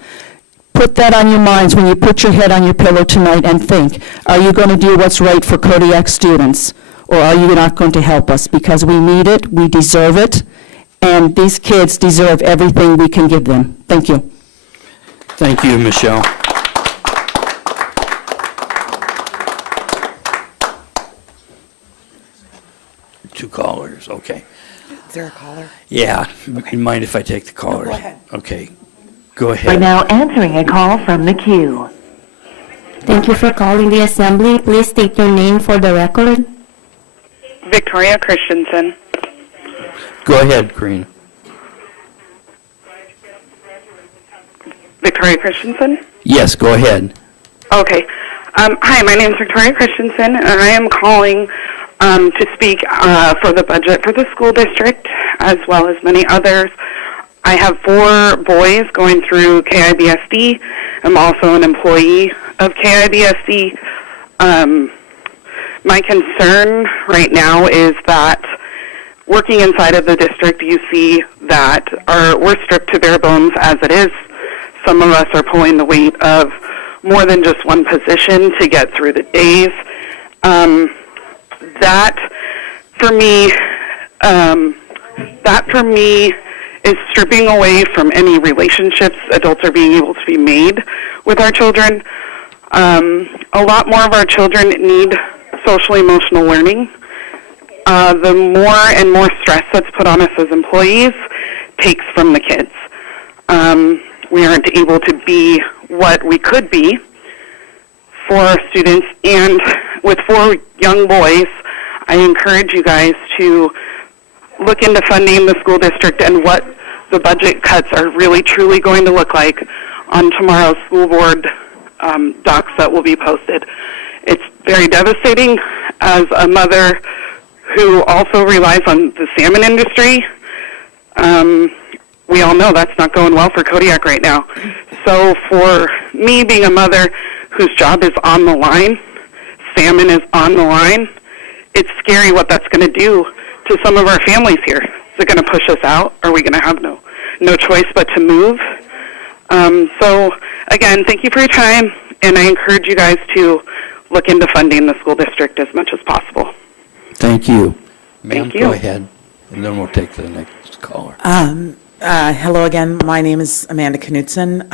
Put that on your minds when you put your head on your pillow tonight and think, are you going to do what's right for Kodiak students? Or are you not going to help us? Because we need it, we deserve it, and these kids deserve everything we can give them. Thank you. Thank you, Michelle. Two callers, okay. Is there a caller? Yeah, you mind if I take the callers? go ahead. Okay, go We're ahead. now answering a call from the queue. Thank you for calling the assembly. Please state your name for the record. Victoria Christensen. Go ahead, Karina. Victoria Christensen? Yes, go ahead. Okay. Hi, my name is Victoria Christensen, and I am calling to speak for the budget for the school district, as well as many others. I have 4 boys going through KIBSD. I'm also an employee of KIBSD. My concern right now is that working inside of the district, you see that we're stripped to bare bones as it is. Some of us are pulling the weight of more than just one position to get through the days. That for me is stripping away from any relationships adults are being able to be made with our children. A lot more of our children need social emotional learning. The more and more stress that's put on us as employees takes from the kids. We aren't able to be what we could be for our students. And with 4 young boys, I encourage you guys to look into funding the school district and what the budget cuts are really truly going to look like on tomorrow's school board docs that will be posted. It's very devastating as a mother who also relies on the salmon industry. We all know that's not going well for Kodiak right now. So for me being a mother whose job is on the line, salmon is on the line, it's scary what that's going to do to some of our families here. Is it going to push us out? Are we going to have no choice but to move? So again, thank you for your time, and I encourage you guys to look into funding the school district as much as possible. Thank you. Ma'am, Thank you. go ahead, and then we'll take the next caller. Hello again. My name is Amanda Knudsen.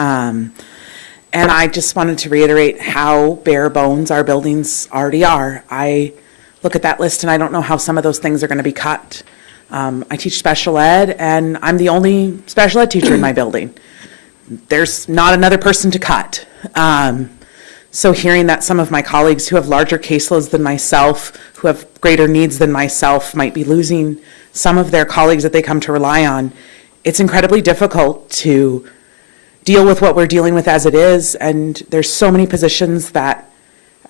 And I just wanted to reiterate how bare bones our buildings already are. I look at that list and I don't know how some of those things are going to be cut. I teach special ed, and I'm the only special ed teacher in my building. There's not another person to cut. So hearing that some of my colleagues who have larger caseloads than myself, who have greater needs than myself, might be losing some of their colleagues that they come to rely on, it's incredibly difficult to deal with what we're dealing with as it is. And there's so many positions that,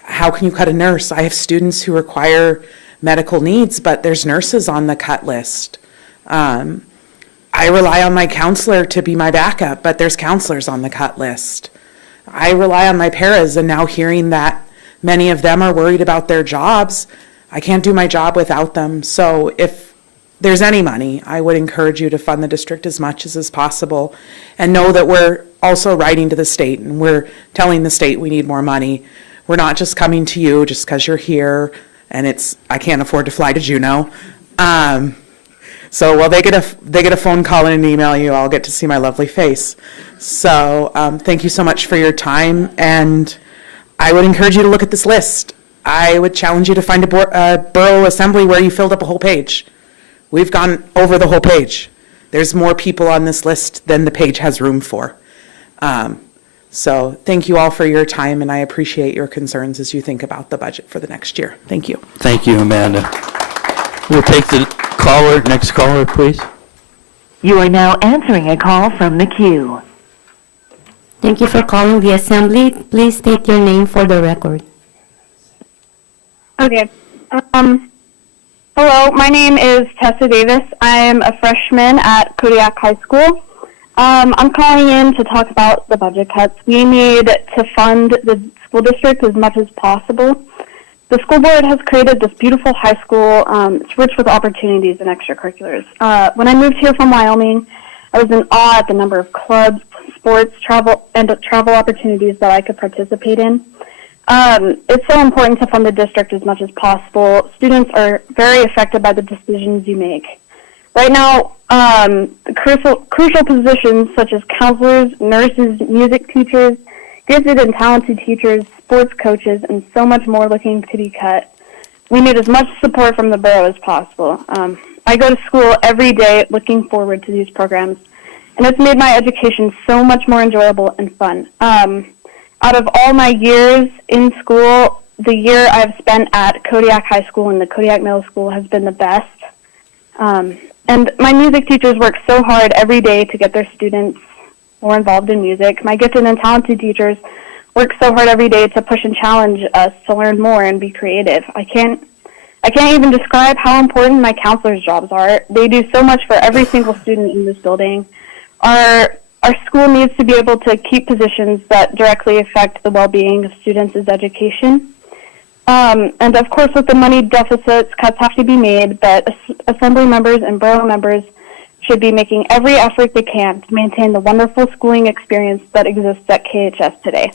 how can you cut a nurse? I have students who require medical needs, but there's nurses on the cut list. I rely on my counselor to be my backup, but there's counselors on the cut list. I rely on my paras, and now hearing that many of them are worried about their jobs, I can't do my job without them. So if there's any money, I would encourage you to fund the district as much as is possible, and know that we're also writing to the state, and we're telling the state we need more money. We're not just coming to you just because you're here, and I can't afford to fly to Juneau. So while they get a phone call and an email you, I'll get to see my lovely face. So thank you so much for your time, and I would encourage you to look at this list. I would challenge you to find a borough assembly where you filled up a whole page. We've gone over the whole page. There's more people on this list than the page has room for. So thank you all for your time, and I appreciate your concerns as you think about the budget for the next year. Thank you. Thank you, Amanda. We'll take the next caller, please. You are now answering a call from the queue. Thank you for calling the assembly. Please state your name for the record. Okay. Hello, my name is Tessa Davis. I'm a freshman at Kodiak High School. I'm calling in to talk about the budget cuts. We need to fund the school district as much as possible. The school board has created this beautiful high school. It's rich with opportunities and extracurriculars. When I moved here from Wyoming, I was in awe at the number of clubs, sports, travel opportunities that I could participate in. It's so important to fund the district as much as possible. Students are very affected by the decisions you make. Right now, crucial positions such as counselors, nurses, music teachers, gifted and talented teachers, sports coaches, and so much more looking to be cut. We need as much support from the borough as possible. I go to school every day looking forward to these programs, and it's made my education so much more enjoyable and fun. Out of all my years in school, the year I've spent at Kodiak High School and the Kodiak Middle School has been the best. And my music teachers work so hard every day to get their students more involved in music. My gifted and talented teachers work so hard every day to push and challenge us to learn more and be creative. I can't even describe how important my counselors' jobs are. They do so much for every single student in this building. Our school needs to be able to keep positions that directly affect the well-being of students' education. And of course, with the money deficits, cuts have to be made, but assembly members and borough members should be making every effort they can to maintain the wonderful schooling experience that exists at KHS today.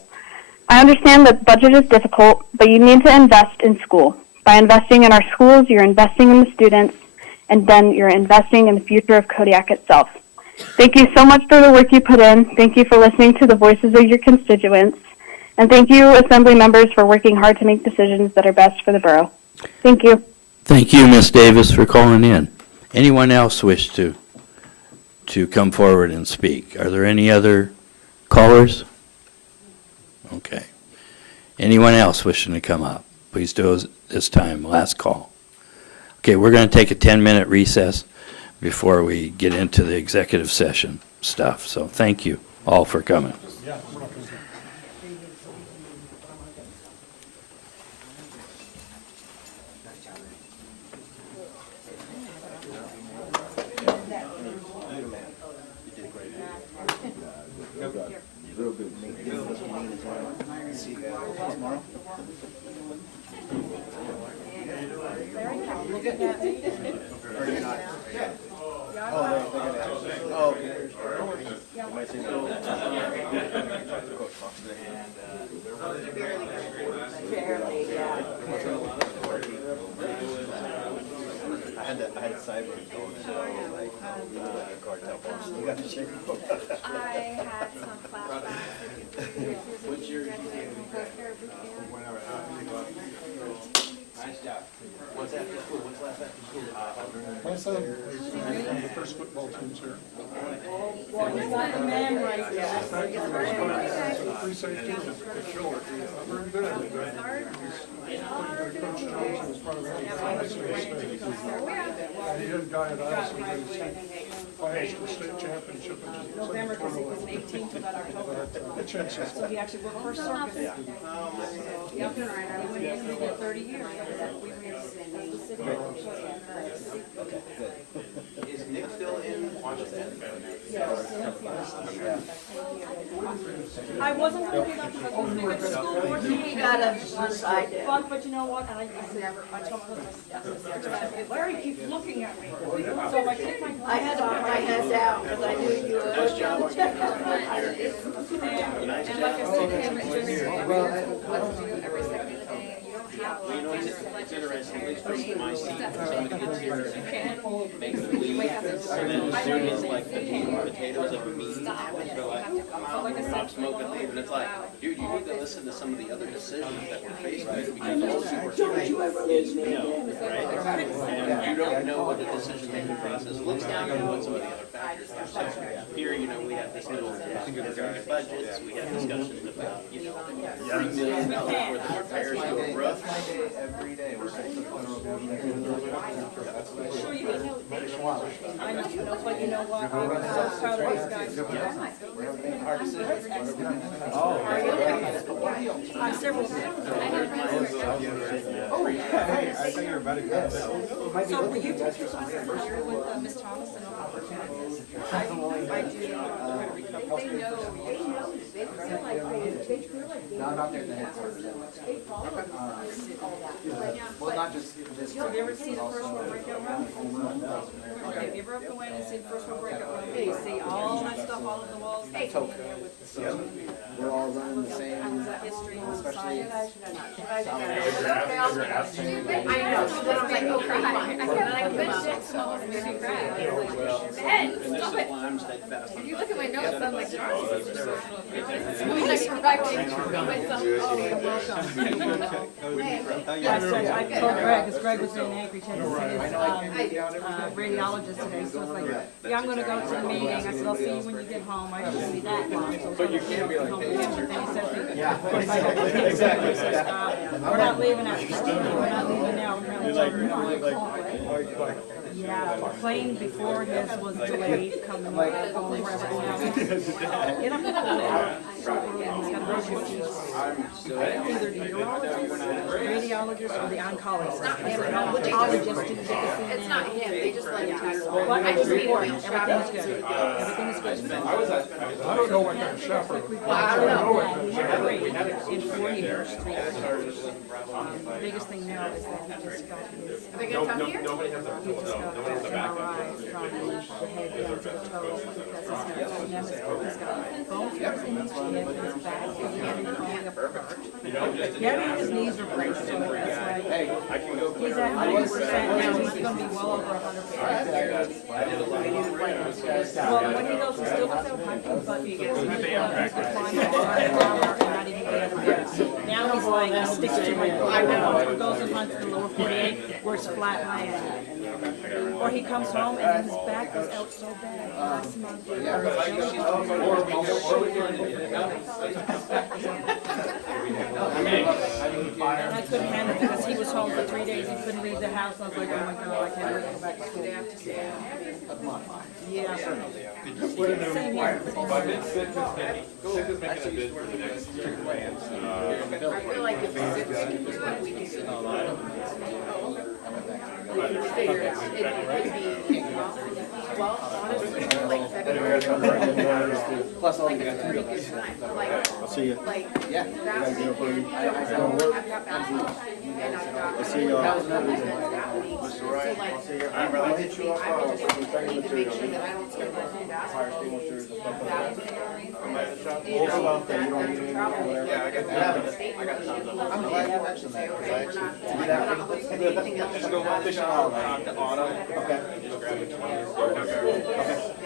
I understand that budget is difficult, but you need to invest in school. By investing in our schools, you're investing in the students, and then you're investing in the future of Kodiak itself. Thank you so much for the work you put in. Thank you for listening to the voices of your constituents. And thank you, Assembly members, for working hard to make decisions that are best for the borough. Thank you. Thank you, Ms. Davis, for calling in. Anyone else wish to come forward and speak? Are there any other callers? Okay. Anyone else wishing to come up? Please do it this time. Last call. Okay, we're going to take a 10-minute recess before we get into the executive session stuff. So thank you all for coming. had cyber going, so like, cartel boss. You got the same. I had some flashbacks. What's your? Nice job. What's after school? What's left after school? My son is the first football team's here. Well, he's not the man right there. Free safety. Very good. Coach Jones was part of that. He had a guy at Iowa who high school state championship. November, because it was 18th of that October. So he actually worked for Circus. Yeah, he went in and did 30 years. We were in the city. Is Nick still in Washington? I wasn't going to get up because I was thinking the school board meeting. He got up beside it. Fun, but you know what? And I told my husband, Larry keeps looking at me. So I took my. I had to put my head down because I knew you were. Nice job. And like I said, him and just. Every second of the day, you don't have. Well, you know, it's interesting, at least from my seat, somebody gets here and makes them leave, and then as soon as like the potatoes of a meat, they're like, come out, stop smoking, leave, and it's like, dude, you need to listen to some of the other decisions that we're faced with, because all super is no, right? And you don't know what the decision-making process looks like, and what some of the other factors are. So here, you know, we have this little regarding budgets, we have discussions about, you know, $3 million for the repairs to a roof. Every day, we're going to the federal government. Sure you can. I know, but you know what? I'm so proud of these guys. I'm several. Oh, yeah. I think you're about to go. So will you take your class with Miss Thomas and I do. They know. They feel like No, I'm not there in the headquarters. Well, not just this. Have you ever seen the first one breakout room? Okay, have you ever go in and see the first one breakout room? You see all that stuff all over the walls? That's over there with the. We're all running the same. History and Especially. science. I know. So then I'm like, oh, cry. I kept like, this shit smells really cry. Ben, stop it. If you look at my notes, I'm like, Josh. Like, correcting myself. I told Greg, because Greg was being angry, he had to see his radiologist today, so it's like, yeah, I'm gonna go to the meeting, I said, I'll see you when you get home, I didn't see that long. But you can't be like, then he said, exactly. We're not leaving after school, we're not leaving now, we're gonna yeah, the plane before his was delayed, coming back home, wherever it was. Get up and pull out, so early, he's got to brush his teeth. Either the urologist, radiologist, or the oncologist. I said, no, oncologist didn't get to see him. It's not him, they just let him talk. But I just report, everything is good. Everything is good. I don't know what kind of chaperone. Well, I don't know. He's great in 4 years, 3 years. The biggest thing now is that he just got his. Are they gonna come here? He just got that MRI from the head down to the toes because he's got bone fractures in his hip, his back, and falling apart. Yeah, his knees are braced, so that's why he's at 90% now. He's gonna be well over 100%. Well, when he goes, he still goes out hunting, but he's declining and not even able to. Now he's like, he sticks to my he goes and hunts in the lower 48 where it's flat land. Or he comes home and then his back was out so bad last month. And I couldn't handle it because he was home for 3 days, he couldn't leave the house, I was like, oh my God, I can't wait to go back to school. Yeah. Same here. I feel like if it's we can sit on that. We can figure it out. It would be, well, honestly, like February. Plus all you got to do. I'll see you. Yeah. I'll see y'all. That was another reason why I got one. Mr. Wright, I'll see you. I'm really hit you up. Yeah, I got that. I'm glad you mentioned that. Just go fishing on the autumn. Okay. Okay.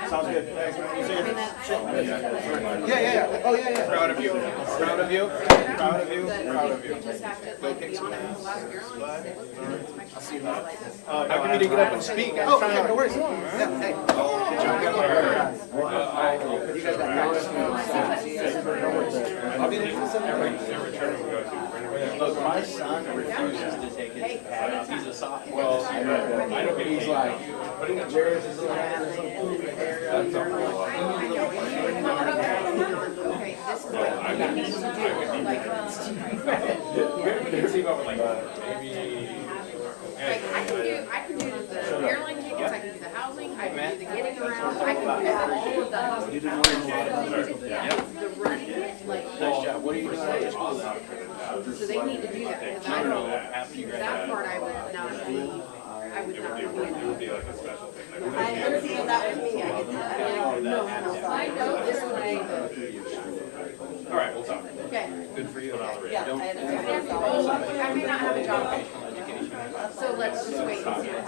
Sounds good. Thanks, man. See you. Yeah. Oh, yeah. Proud of you. Proud of you. Proud of you. Proud of you. Go kick some ass. I'll see you later. How come you didn't get up and speak? Oh, yeah, no worries. Yeah, hey. You guys got I'll be there for the Look, my son refuses to take his hat off. He's a sophomore. Well, he's like, where is his little hat? His little poofy hair. I can do the airline tickets, I can do the housing, I can do the getting around, I can do all of the. You didn't learn a lot about it. The running it, like. Nice job. What are you doing after school? So they need to do that, because I don't, that part I would not be, I would not be. It would be like a special thing. I understand that was me, I get that, no, I know this would be. All right, we'll talk. Okay. Good for you and I'll read. Yeah, I may not have a job, so let's just wait and see what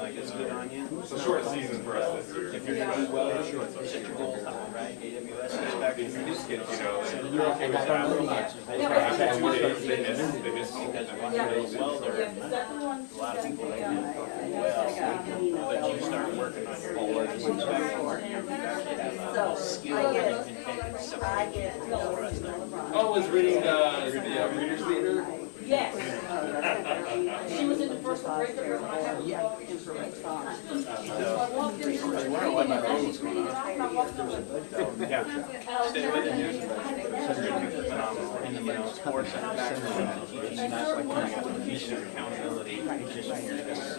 It's good on you. It's a short season for us this year. If you're doing well, short, set your goals high, right? AWS is back in your These kids, you're okay with that. After 2 days, they miss school. because once you do well, there are a lot of people that do well, but you start working on your goals. You start working on your skill that you can take and separate from all the rest of them. Oh, was reading the Reader's Theater? Yes. She was in the first grade when I had her walk in for next time. Yeah. Stay with it. And then, sports and background, teaching not like kind of mission accountability, just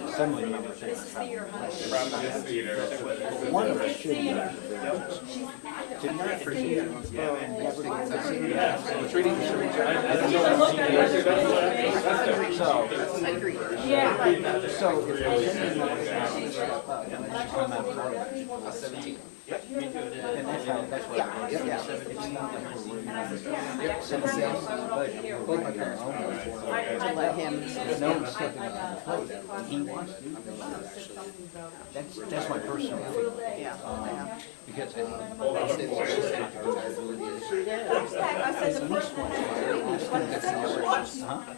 assembly members. One of us should be. Didn't I appreciate it? Yeah, man. Yeah. So, if there's anything like that, come out of it. 17. Yep, me too. And that's why we're going 17. Yep, 17. Both my parents own those. To let him know stepping up to the plate. He wants to do things, actually. That's my personal feeling. Yeah. Because I think that's the responsibility is.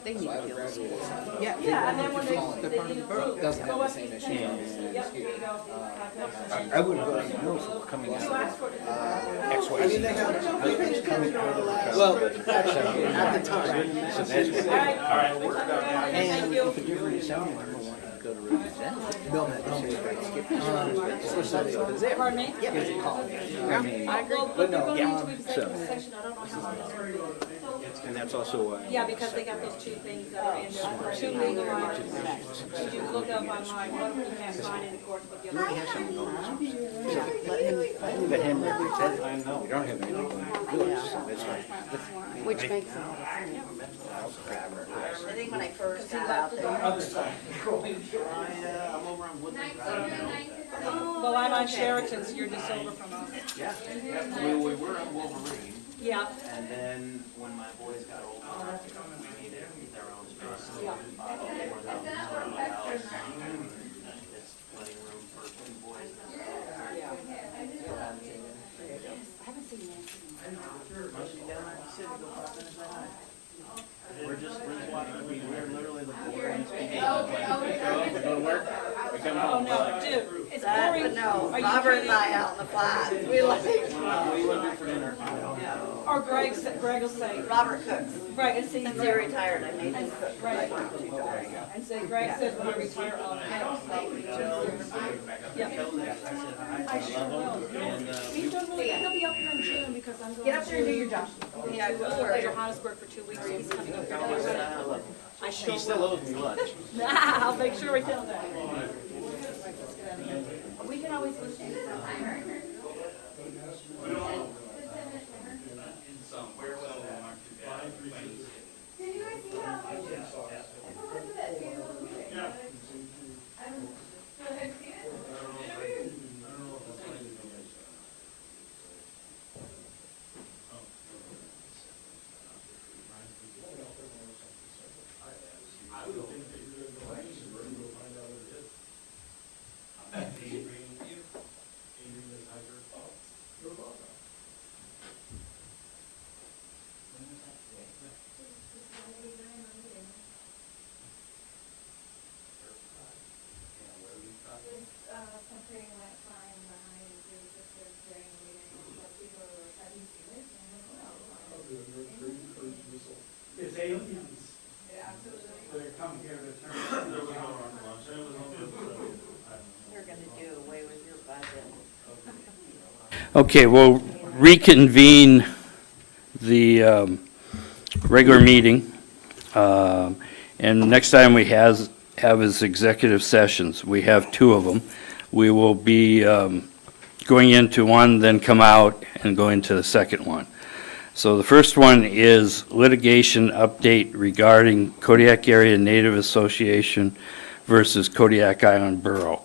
They need to feel the school. Yeah, and then when they're part of the borough, doesn't have the same issue. I wouldn't go to no for coming out of XYZ. Well, actually, at the time, so that's what. All right, and if a different assembly member wanted to go to represent, they'll have to say, skip this. Pardon me? Gives a call. I mean, I agree. but no, So. and that's also why. Yeah, because they got those two things that are in there, two big ones. If you look up online, one you can't find in accordance with the other. Let him represent. I know. We don't have anything to do. That's right. Which makes sense. I think when I first got out there. I'm over on Woodland. Well, I'm on Sheraton, so you're just over from us. Yeah, we were on Wolverine. Yeah. And then when my boys got older, we needed their own space. Yeah. It's plenty of room for 2 boys. We're just watching. We're literally the boring speaking. Go to work. We come Oh, home. no, dude, it's boring. No, Are you Robert and kidding? I out in the flats, we like. What do you want to do for dinner? Or Greg will say. Robert cooks. Right, and see. Since he retired, I made him cook. Right. And say, Greg says when I retire, I'll cook. Yeah. I sure will. He's doing really good. He'll be up here in June because I'm going. Get up there and do your job. Yeah, to Johannesburg for 2 weeks. He's coming up here. I sure He still will. owes me lunch. I'll make sure we tell that. We can always listen. It's aliens. They come here to turn. We're gonna do away with your budget. Okay, we'll reconvene the regular meeting. And next time we have is executive sessions. We have 2 of them. We will be going into one, then come out and go into the second one. So the first one is litigation update regarding Kodiak Area Native Association versus Kodiak Island Borough.